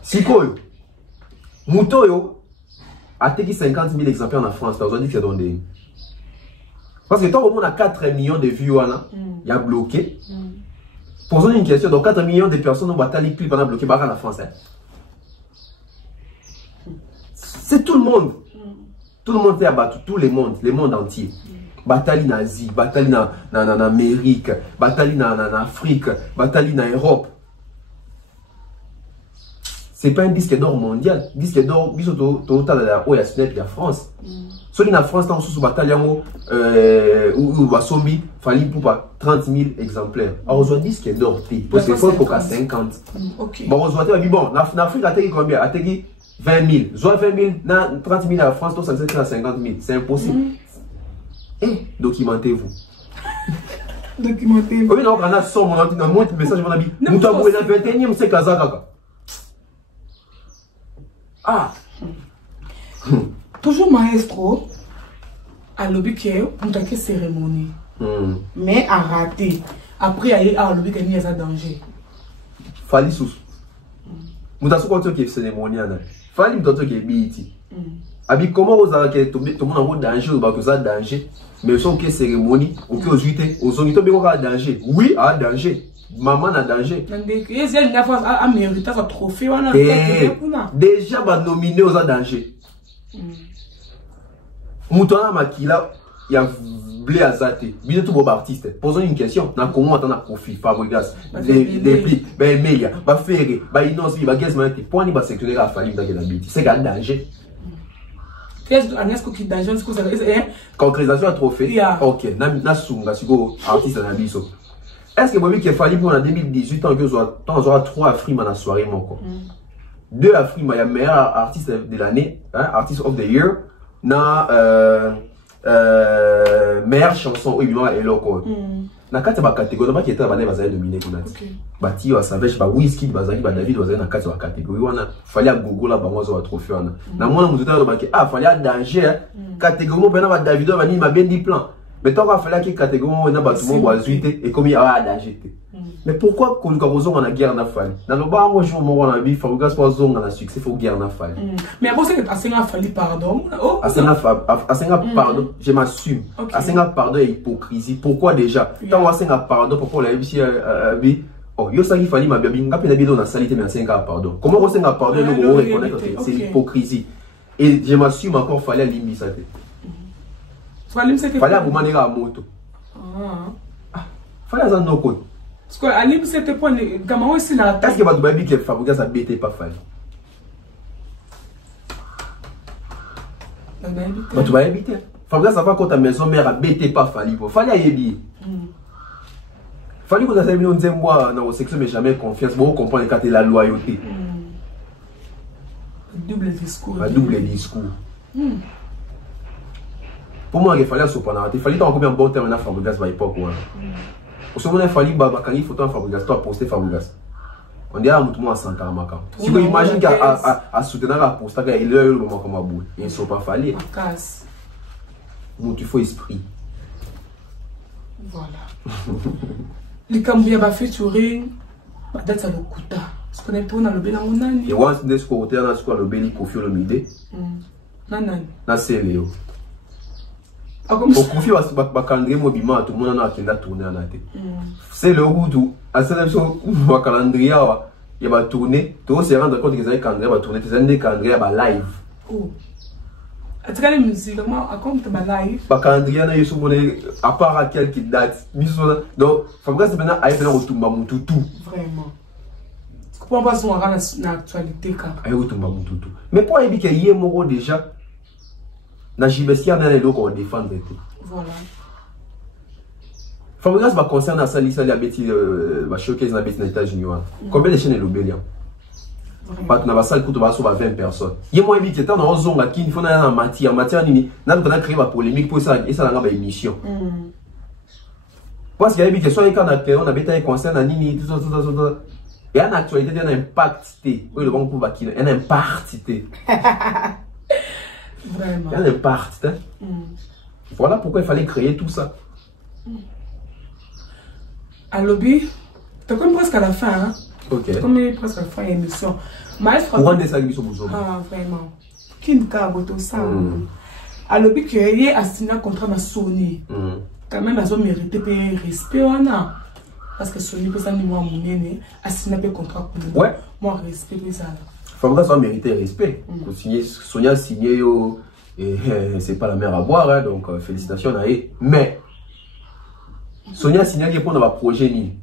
Si quoi? Mouto a été 50 000 exemplaires en France, aujourd'hui c'est donné. Parce que tant qu'on a 4 millions de vues, il y a bloqué. Posons une question, donc 4 millions de personnes ont battu les clips pendant bloqué en France. C'est tout le monde. Tout le monde fait abattu, tout le monde entier. Bataille en Asie, bataille en Amérique, bataille en Afrique, bataille en Europe. C'est pas un disque d'or mondial. Disque d'or, il y a la France. Si la France, dans sous bataille ou Basombi, il fallait pour 30 000 exemplaires. Alors, on a dit disque d'or, parce qu'il faut pour 50. Bon, on a dit, bon, en Afrique, a combien? A 20 000. Soit 20 000, 30 000 à la France, ça c'est 50 000. C'est impossible. Et documentez-vous. Documentez-vous. Oui, non, on a son, on a un message, mon ami. Nous avons le 21e, c'est Kazakaka. Ah! Toujours maestro, à l'objet qui est une cérémonie. Mais à rater. Après, il y a l'objet qui est un danger. Fali sous. Nous avons une cérémonie. Fali nous avons une abi comment vous avez tout le monde en danger ou pas que ça danger mais son que cérémonie ou que aux unités aux unités bien à danger oui à danger maman a danger déjà va nominer aux danger Moutona Makila il y a blé à zaté bien tout bon artiste posons une question na comment attendre profit Fabregas des plis ben meilleur va faire va innocent va gaz mais point ni va sectionner à Fali dans la bêtise c'est un danger. Concrétisation à trophée. Ok, artiste est-ce que vous avez qu'il fallait pour en 2018 ans que vous avez 3 Afrimes à la soirée mon quoi. 2 Afrimes, il y a meilleur artiste de l'année, artist of the year, na meilleure chanson oui moi et loco. Na kati ba catégorie ba qui était ba les nominé qu'on a dit. Bati wa Savage ba Whisky bazaki ba David bazaki na kati wa catégorie wana fallait à Gogo là ba moi zo trophée wana. Na moi nous était ba ah fallait à danger catégorie ba ba David ba ni ma bendi plan. Mais tant qu'on fallait que catégorie na ba tout monde wa zuité et comme il a danger. Mais pourquoi qu'on on a guerre na fall. Dans le bas moi je mon na bi faut gas pas zone na succès faut guerre na fall. Mais après c'est Asenga falli pardon. Oh Asenga pardon, je m'assume. Asenga pardon et hypocrisie. Pourquoi déjà? Tant Asenga pardon pourquoi la bici bi oh yo ça il fallait ma bien ngapi na bido na salité mais Asenga pardon. Comment Asenga pardon nous reconnaître c'est l'hypocrisie. Et je m'assume encore fallait limbi ça. Fallait aboumaner à moto. Fallait ça no code. Parce que Alim c'était point comment aussi na est-ce que votre baby qui Fabregas a bêté pas fallu bah tu vas éviter Fabregas ça va quand ta maison mère a bêté pas fallu fallait y ébi fallait que ça millions de mois dans section mais jamais confiance pour comprendre quand la loyauté double discours pour moi il fallait cependant il fallait encore bien bon terme à Fabregas à l'époque au second il fallait quand il faut Fabregas toi poster Fabregas on dirait à tout le monde à Santa Amaka si vous imaginez qu'à soutenir la poster il est le moment comme à bout ils ne sont pas fallés il faut esprit voilà les Cambia va featuring date ça le kuta ce qu'on est pour dans le bel amonani et once des côté dans ce qu'on le bel Koffi Olomide nanani na c'est Léo au Koffi va calendrier mobile tout le monde a kenda tourner en até c'est le route à cette émission va calendrier il va tourner tout se rendre compte que ça calendrier va tourner c'est un des calendrier va live à travers la musique comment à compte ma live ba calendrier na yeso monnaie à part à quelques dates donc Fabregas maintenant a fait retomba mututu vraiment comment on va se rendre dans l'actualité quand a retomba mututu mais pour éviter qu'il y ait moro déjà na Gibestia na les locaux défendre tout voilà Fabregas va concerner ça liste la bêtise va showcase na bêtise na États-Unis combien de chaînes lobelian pas na basal kuto ba so 20 personnes yé moi éviter tant na zonga qui il faut na matière nini na ko na créer ba polémique pour ça et ça na ba émission parce qu'il y a éviter soit quand on a bêta concerne nini tout ça et en actualité il y a un impact oui le bon pour bakina un impact vraiment il y a un impact voilà pourquoi il fallait créer tout ça à lobby t'as comme presque à la fin hein ok comme presque à la fin de l'émission maestro pour rendre ça émission vous vraiment qui ne ca boto ça à lobby que y a signé un contrat na Sony quand même ils ont mérité payer respect on a parce que Sony peut ça ni moi mon nene a signé un contrat pour ouais moi respect ça Fabregas a mérité respect Sony a signé c'est pas la mer à boire, hein, donc félicitations à eux. Mais Sonia signalé pour notre projet ni.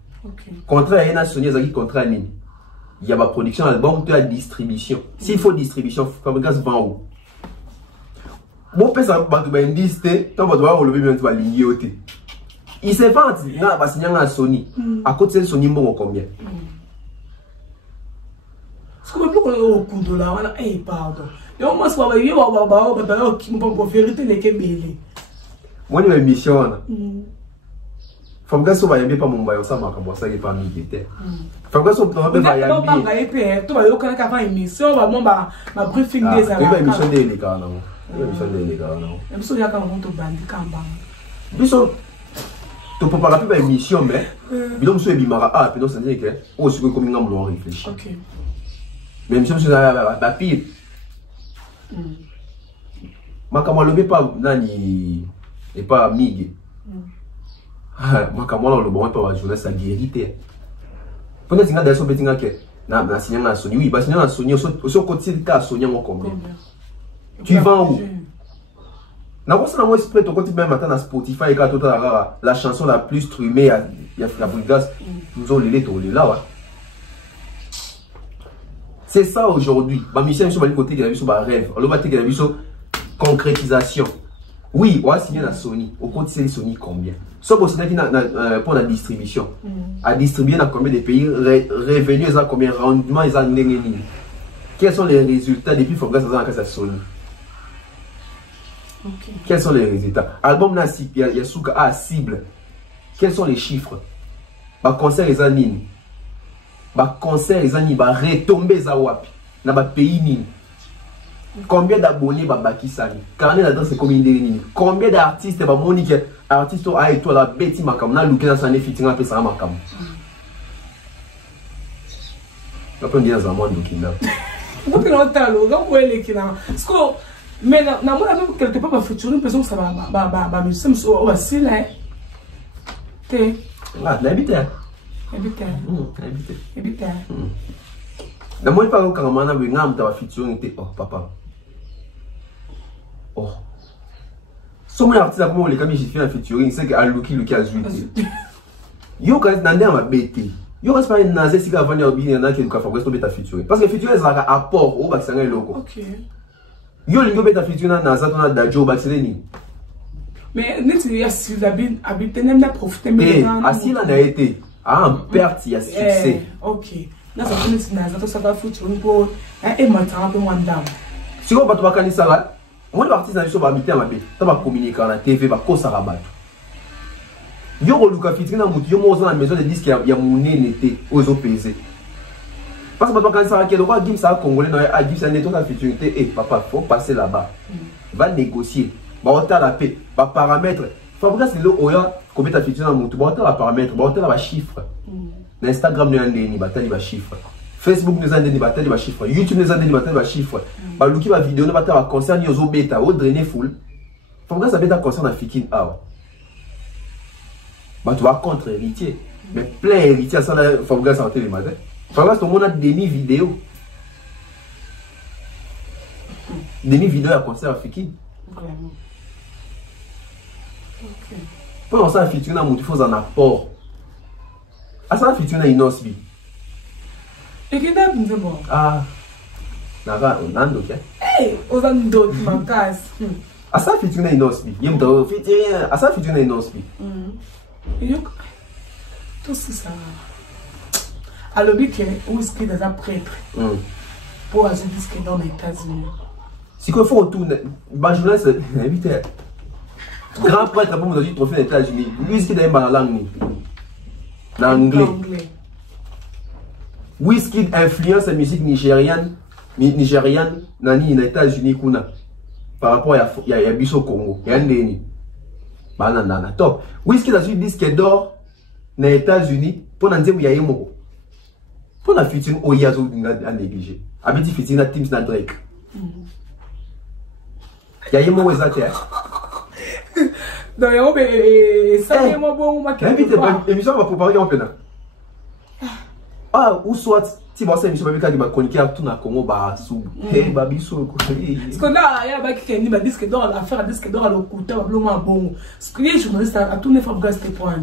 Contrat à Sonia Zaki contrat ni. Il y a ma production album, tu as distribution. S'il faut distribution, Fabrikas vend où? Mon père ça va te indice, tant que tu vas relever bien tu vas lier au thé. Il s'est vendu, il va signer à Sony. À côté de Sony, bon combien? Ce que je veux au coup de là, pardon. Et au moins, ça va y avoir qui me vérité les Kébélés. Moi, j'ai une mission. Fabrikas va y aller pas mon bail, ça m'a commencé à pas mis était. Fabrikas va y aller. Non, pas y tu vas y aller quand une émission, ma briefing des amis. Il y a une émission des gars, non? Il y a une émission des gars, non? Il y a quand on te bandit Kambang. Bisous. Tu peux pas rappeler une émission, mais bilan monsieur Bimara ah puis non ça dit que oh c'est comme on doit réfléchir. OK. Mais monsieur c'est la pire. Ma comment le pas nani et pas mig. Ma comment le bon pas journaliste à vérité. Pendant que dans son petit que na signer na Sony oui bah signer na Sony au côté de cas Sony on combien. Tu vends où? N'a pas moi esprit au côté même matin à Spotify et quand la chanson la plus streamée il y a Fabrikas nous on les là. C'est ça aujourd'hui. Ma mission sur le côté de la vie sur ma rêve. On va te la vie sur concrétisation. Oui, on va signer la Sony. Au côté de Sony combien? Sauf pour la distribution. À distribuer dans combien de pays, revenus à combien, rendement ils ont quels sont les résultats depuis Fabrikas à Sony? Okay. Quels sont les résultats? Album Nasip, il y a Souka à cible. Quels sont les chiffres? Bah concert les anines. Bah concert les anines. Bah retomber Zawapi. Dans le pays nini. Combien d'abonnés bah Bakisani? Carnet d'adresse c'est combien de nini? Combien d'artistes bah Monique artiste a étoile la Betty Makam. Na Luke dans sa néfiting à Pesa Makam. Après on dit dans un monde qui n'a. Vous pouvez l'entendre. Vous pouvez l'écrire. Mais dans mon avis, quelque part, ma future personne, ça va me semble aussi là. T'es. Ah, l'habiter. Habiter. Habiter. Dans mon pas quand on a vu un ta future, oh papa. Oh. Son artiste comme les camis j'ai fait la featuring, c'est que Aluki a joué. Yo quand dans ma bêtise. Yo reste pas une naze si avant de bien na qui nous faire rester ta featuring. Parce que featuring ça a apport au vaccin et loco. OK. Yo lingo beta featuring na za tona dajo vaccin ni. Mais net il y a si habité même na profiter mais assis là n'a été en perte il y a succès. OK. Na ça net na za to ça va featuring pour et maintenant un peu moins d'âme. Si on va to bakanisa là, moi l'artiste na biso ba habiter ma bé. Ta ba communiquer na TV ba ko ça rabat. Yo Luka featuring na mutu yo mo za na maison de disque ya moné n'était aux OPZ. Parce que quand ça va qu'il y a Congolais a dit ça n'est pas featuring et papa faut passer là-bas. Va négocier, va faire la paix, va paramètre. Fabrikas c'est le oya combien ta featuring na mutu, va faire la paramètre, va faire la chiffre. Instagram nous a donné bataille va chiffre. Facebook nous a donné bataille va chiffre. YouTube nous a donné bataille va chiffre. Ba luki va vidéo nous va faire concert ni aux bêta, au drainer full. Fabrikas ça bêta concert na Fikin ah. Bah tu vas contre héritier. Mais plein héritier ça là Fabrikas en télé matin. Fabrikas tout le monde a demi vidéo. Demi vidéo à concert à Fikin. Vraiment. OK. Pour ça featuring na mutu faut un apport. À ça featuring na Inosbi. Et qui t'a dit bon? Ah. Nava onando kia. Eh, onando mankas. À ça featuring na Inosbi. Yem do featuring à ça featuring na Inosbi. Tout ça. Alors, où est-ce qu'il y a des prêtres pour agir disque dans les États-Unis? Si il faut retourner, ma journaliste, invité. Grand prêtre pour nous dire trophée des États-Unis. Lui, est-ce qu'il a dans la langue? En anglais. Wizkid influence la musique nigériane dans les États-Unis par rapport à Bisso Congo. Il y a un déni. Banana top. Wizkid a su disque d'or dans les États-Unis pour nous dire qu'il y a un mot. Pour la future, il y a un négligé. Avec des futurs, Teams na Drake. Il y a un mot exact. Donc, ça y est, bon, ma question. L'émission va préparer un peu. Ah, ou soit, si vous avez une émission qui va chroniquer tout na Congo, bah, sous. Hey, babiso. Parce que là, il y a un qui dit, bah, disque d'or, l'affaire, disque d'or, le couteau, le bon. Ce que les journalistes, à tous les femmes, c'était point.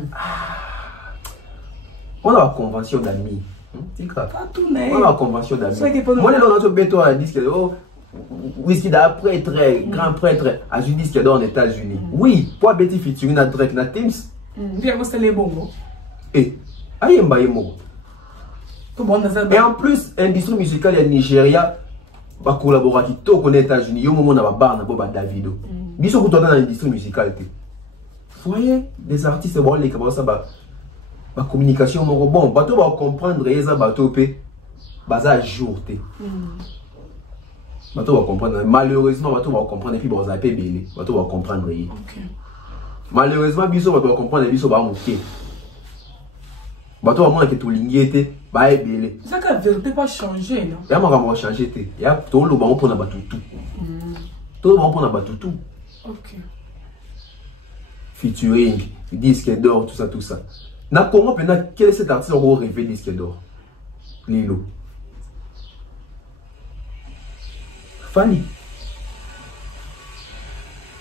On a la convention d'amis. Pas tout, mais. On a la convention d'amis. Moi, les gens qui ont disque d'or, whisky d'un prêtre, grand prêtre, à un disque d'or en États-Unis. Oui, pour Betty featuring na Drake, na Teams. Bien, c'est les bons. Et, aïe, mbaye mo. Et en plus, l'industrie musicale du Nigeria va collaborer avec tout les États-Unis. Il y a un moment où on va barrer Davido. Mais ce que dans l'industrie musicale, vous voyez, des artistes, les la communication, bon, bateau va comprendre, les bateau va jour. Bateau va comprendre. Malheureusement, bateau va comprendre et puis va belé. Bateau va comprendre. Malheureusement, biso va comprendre et biso va manquer. Bateau va moins que tout l'ingété. C'est ça que la vérité va changer, non? Il y a un changer. Il y a tout le monde pour tout. Tout le monde pour tout. Ok. Featuring, disque d'or, tout ça. Na Congo, quel est cet artiste qui a rêvé disque d'or? Lilo. Fali.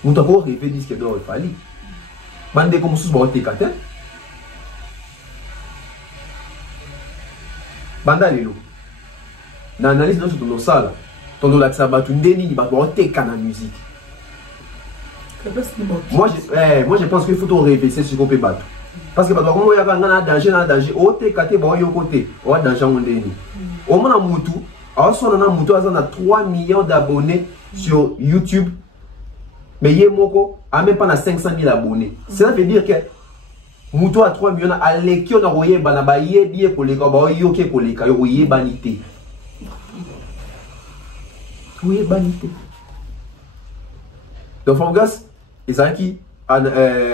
Nous avons rêvé disque d'or, Fali. Bande comme sous bon técatel. Banda Lilo. Dans l'analyse de nos salles, ton la sabatou ndeni ba téka na musique. Moi je pense qu'il faut rêver c'est ce qu'on peut battre. Parce que quand il y a un danger, au tékate ba yo côté, au danger on ndeni. Au moins mutu, a 3 millions d'abonnés sur YouTube. Mais Yemoko a même pas 500 000 abonnés. Cela veut dire que Mouto a 3 millions à l'équipe na roye bana ba yebi ko leka ba yoke ko leka yo ye banité. Oui banité. Donc Fongas ezaki une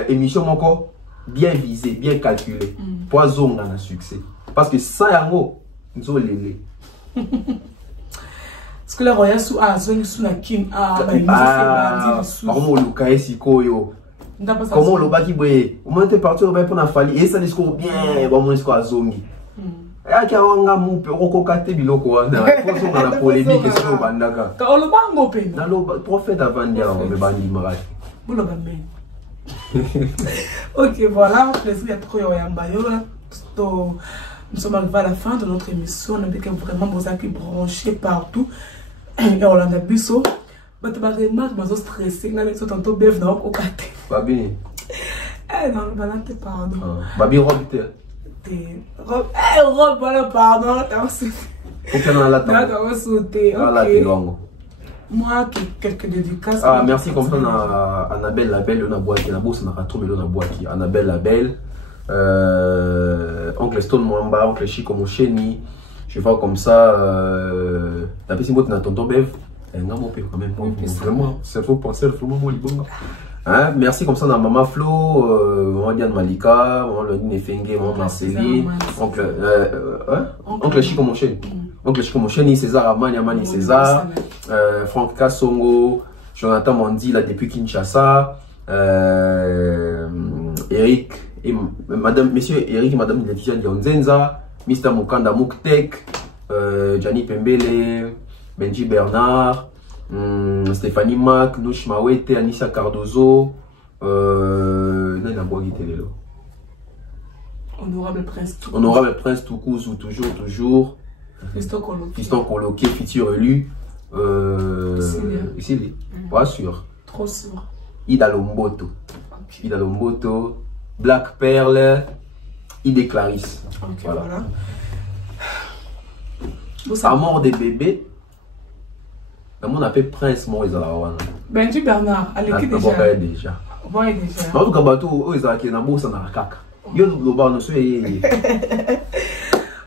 émission moko bien visée, bien calculée pour zonga na succès. Parce que ça yango nzo lele. Parce que le royal sous a zone sous la king a ba comment luka esikoyo. Comment le baki boye au moins t'es parti pour na fali et ça discours bien bon mon discours azongi ya ki awanga mupe okokate biloko wana poso na polémique sur bandaka ka o le bango pe na le prophète avant dia me bandi marati bolo gamen. Ok, voilà, plaisir d'être trop yamba yo. Nous sommes arrivés à la fin de notre émission. On a vu que vraiment vous avez branché partout et on a biso. Mais tu vas remarquer, je suis stressé. Je suis tantôt bête dans le côté. Babi. Eh non, je vais te pardon. Babi, robe. Robe, voilà, pardon. Ok, on a la table. On va sauter. Ok. Moi, quelques dédicaces. Ah, merci comme ça, Annabelle Labelle, on a boîte. La bourse, on a retrouvé on a boîte. Annabelle Labelle. Oncle Stone Mwamba, Oncle Chico Mocheni. Je vois comme ça. T'as fait si moi, tu n'as tonton Bev. Vraiment, c'est faut penser le moment hein? Merci comme ça dans Maman Flo, Maman Diane Malika, Maman Lodine Fenge, Maman Marceline, Oncle Chico Mocheni. Oncle Chico Mocheni, César Amani, Amani César, Franck Kassongo, Jonathan Mandila depuis Kinshasa, Eric et Madame, Monsieur Eric et Madame Laetitia Dionzenza, Mr. Mukanda Muktek, Gianni Pembele, Benji Bernard, Stéphanie Mac, Nouch Mawete, Anissa Cardozo, Honorable Prince Toukouzou. Honorable Prince Toukouzou, toujours. Fiston Coloqué, futur élu. Ici, pas sûr. Trop sûr. Ida Lomboto. Okay. Ida Lomboto, Black Pearl, Ida Clarisse. Okay, voilà. Amour des bébés. On appelle Prince Maurice Alawana. Benji Bernard, à l'équipe déjà. Ouais, déjà. En tout cas, bateau, ils ont été dans la bourse en Kaka. Yo, le bar, nous sommes.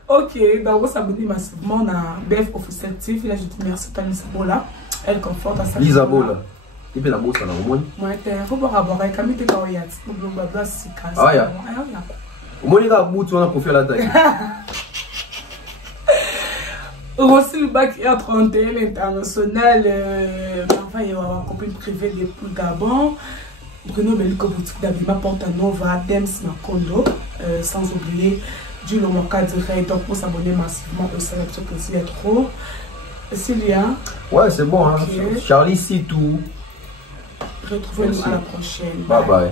Ok, donc vous s'abonnez massivement à BF Officiel TV. Là, je te remercie à Lisabola. Elle conforte à sa Lisabola. Il fait la bourse à la Roumanie. Ouais, il faut pas avoir un camion de Kaoyat. Ah, ya. Au moins, il y a un bout, on a pour faire la taille. Aussi le bac R31 international, enfin il y a une copine privée depuis Gabon. Bruno Beliko boutique d'habillement Porta Nova, Dems Makondo, sans oublier du Lomoka direct. Donc, pour s'abonner massivement, ça va être plaisir trop. Cilia. Ouais, c'est bon. Okay. Hein. Charlie, c'est tout. Retrouvez-nous à la prochaine. Bye bye.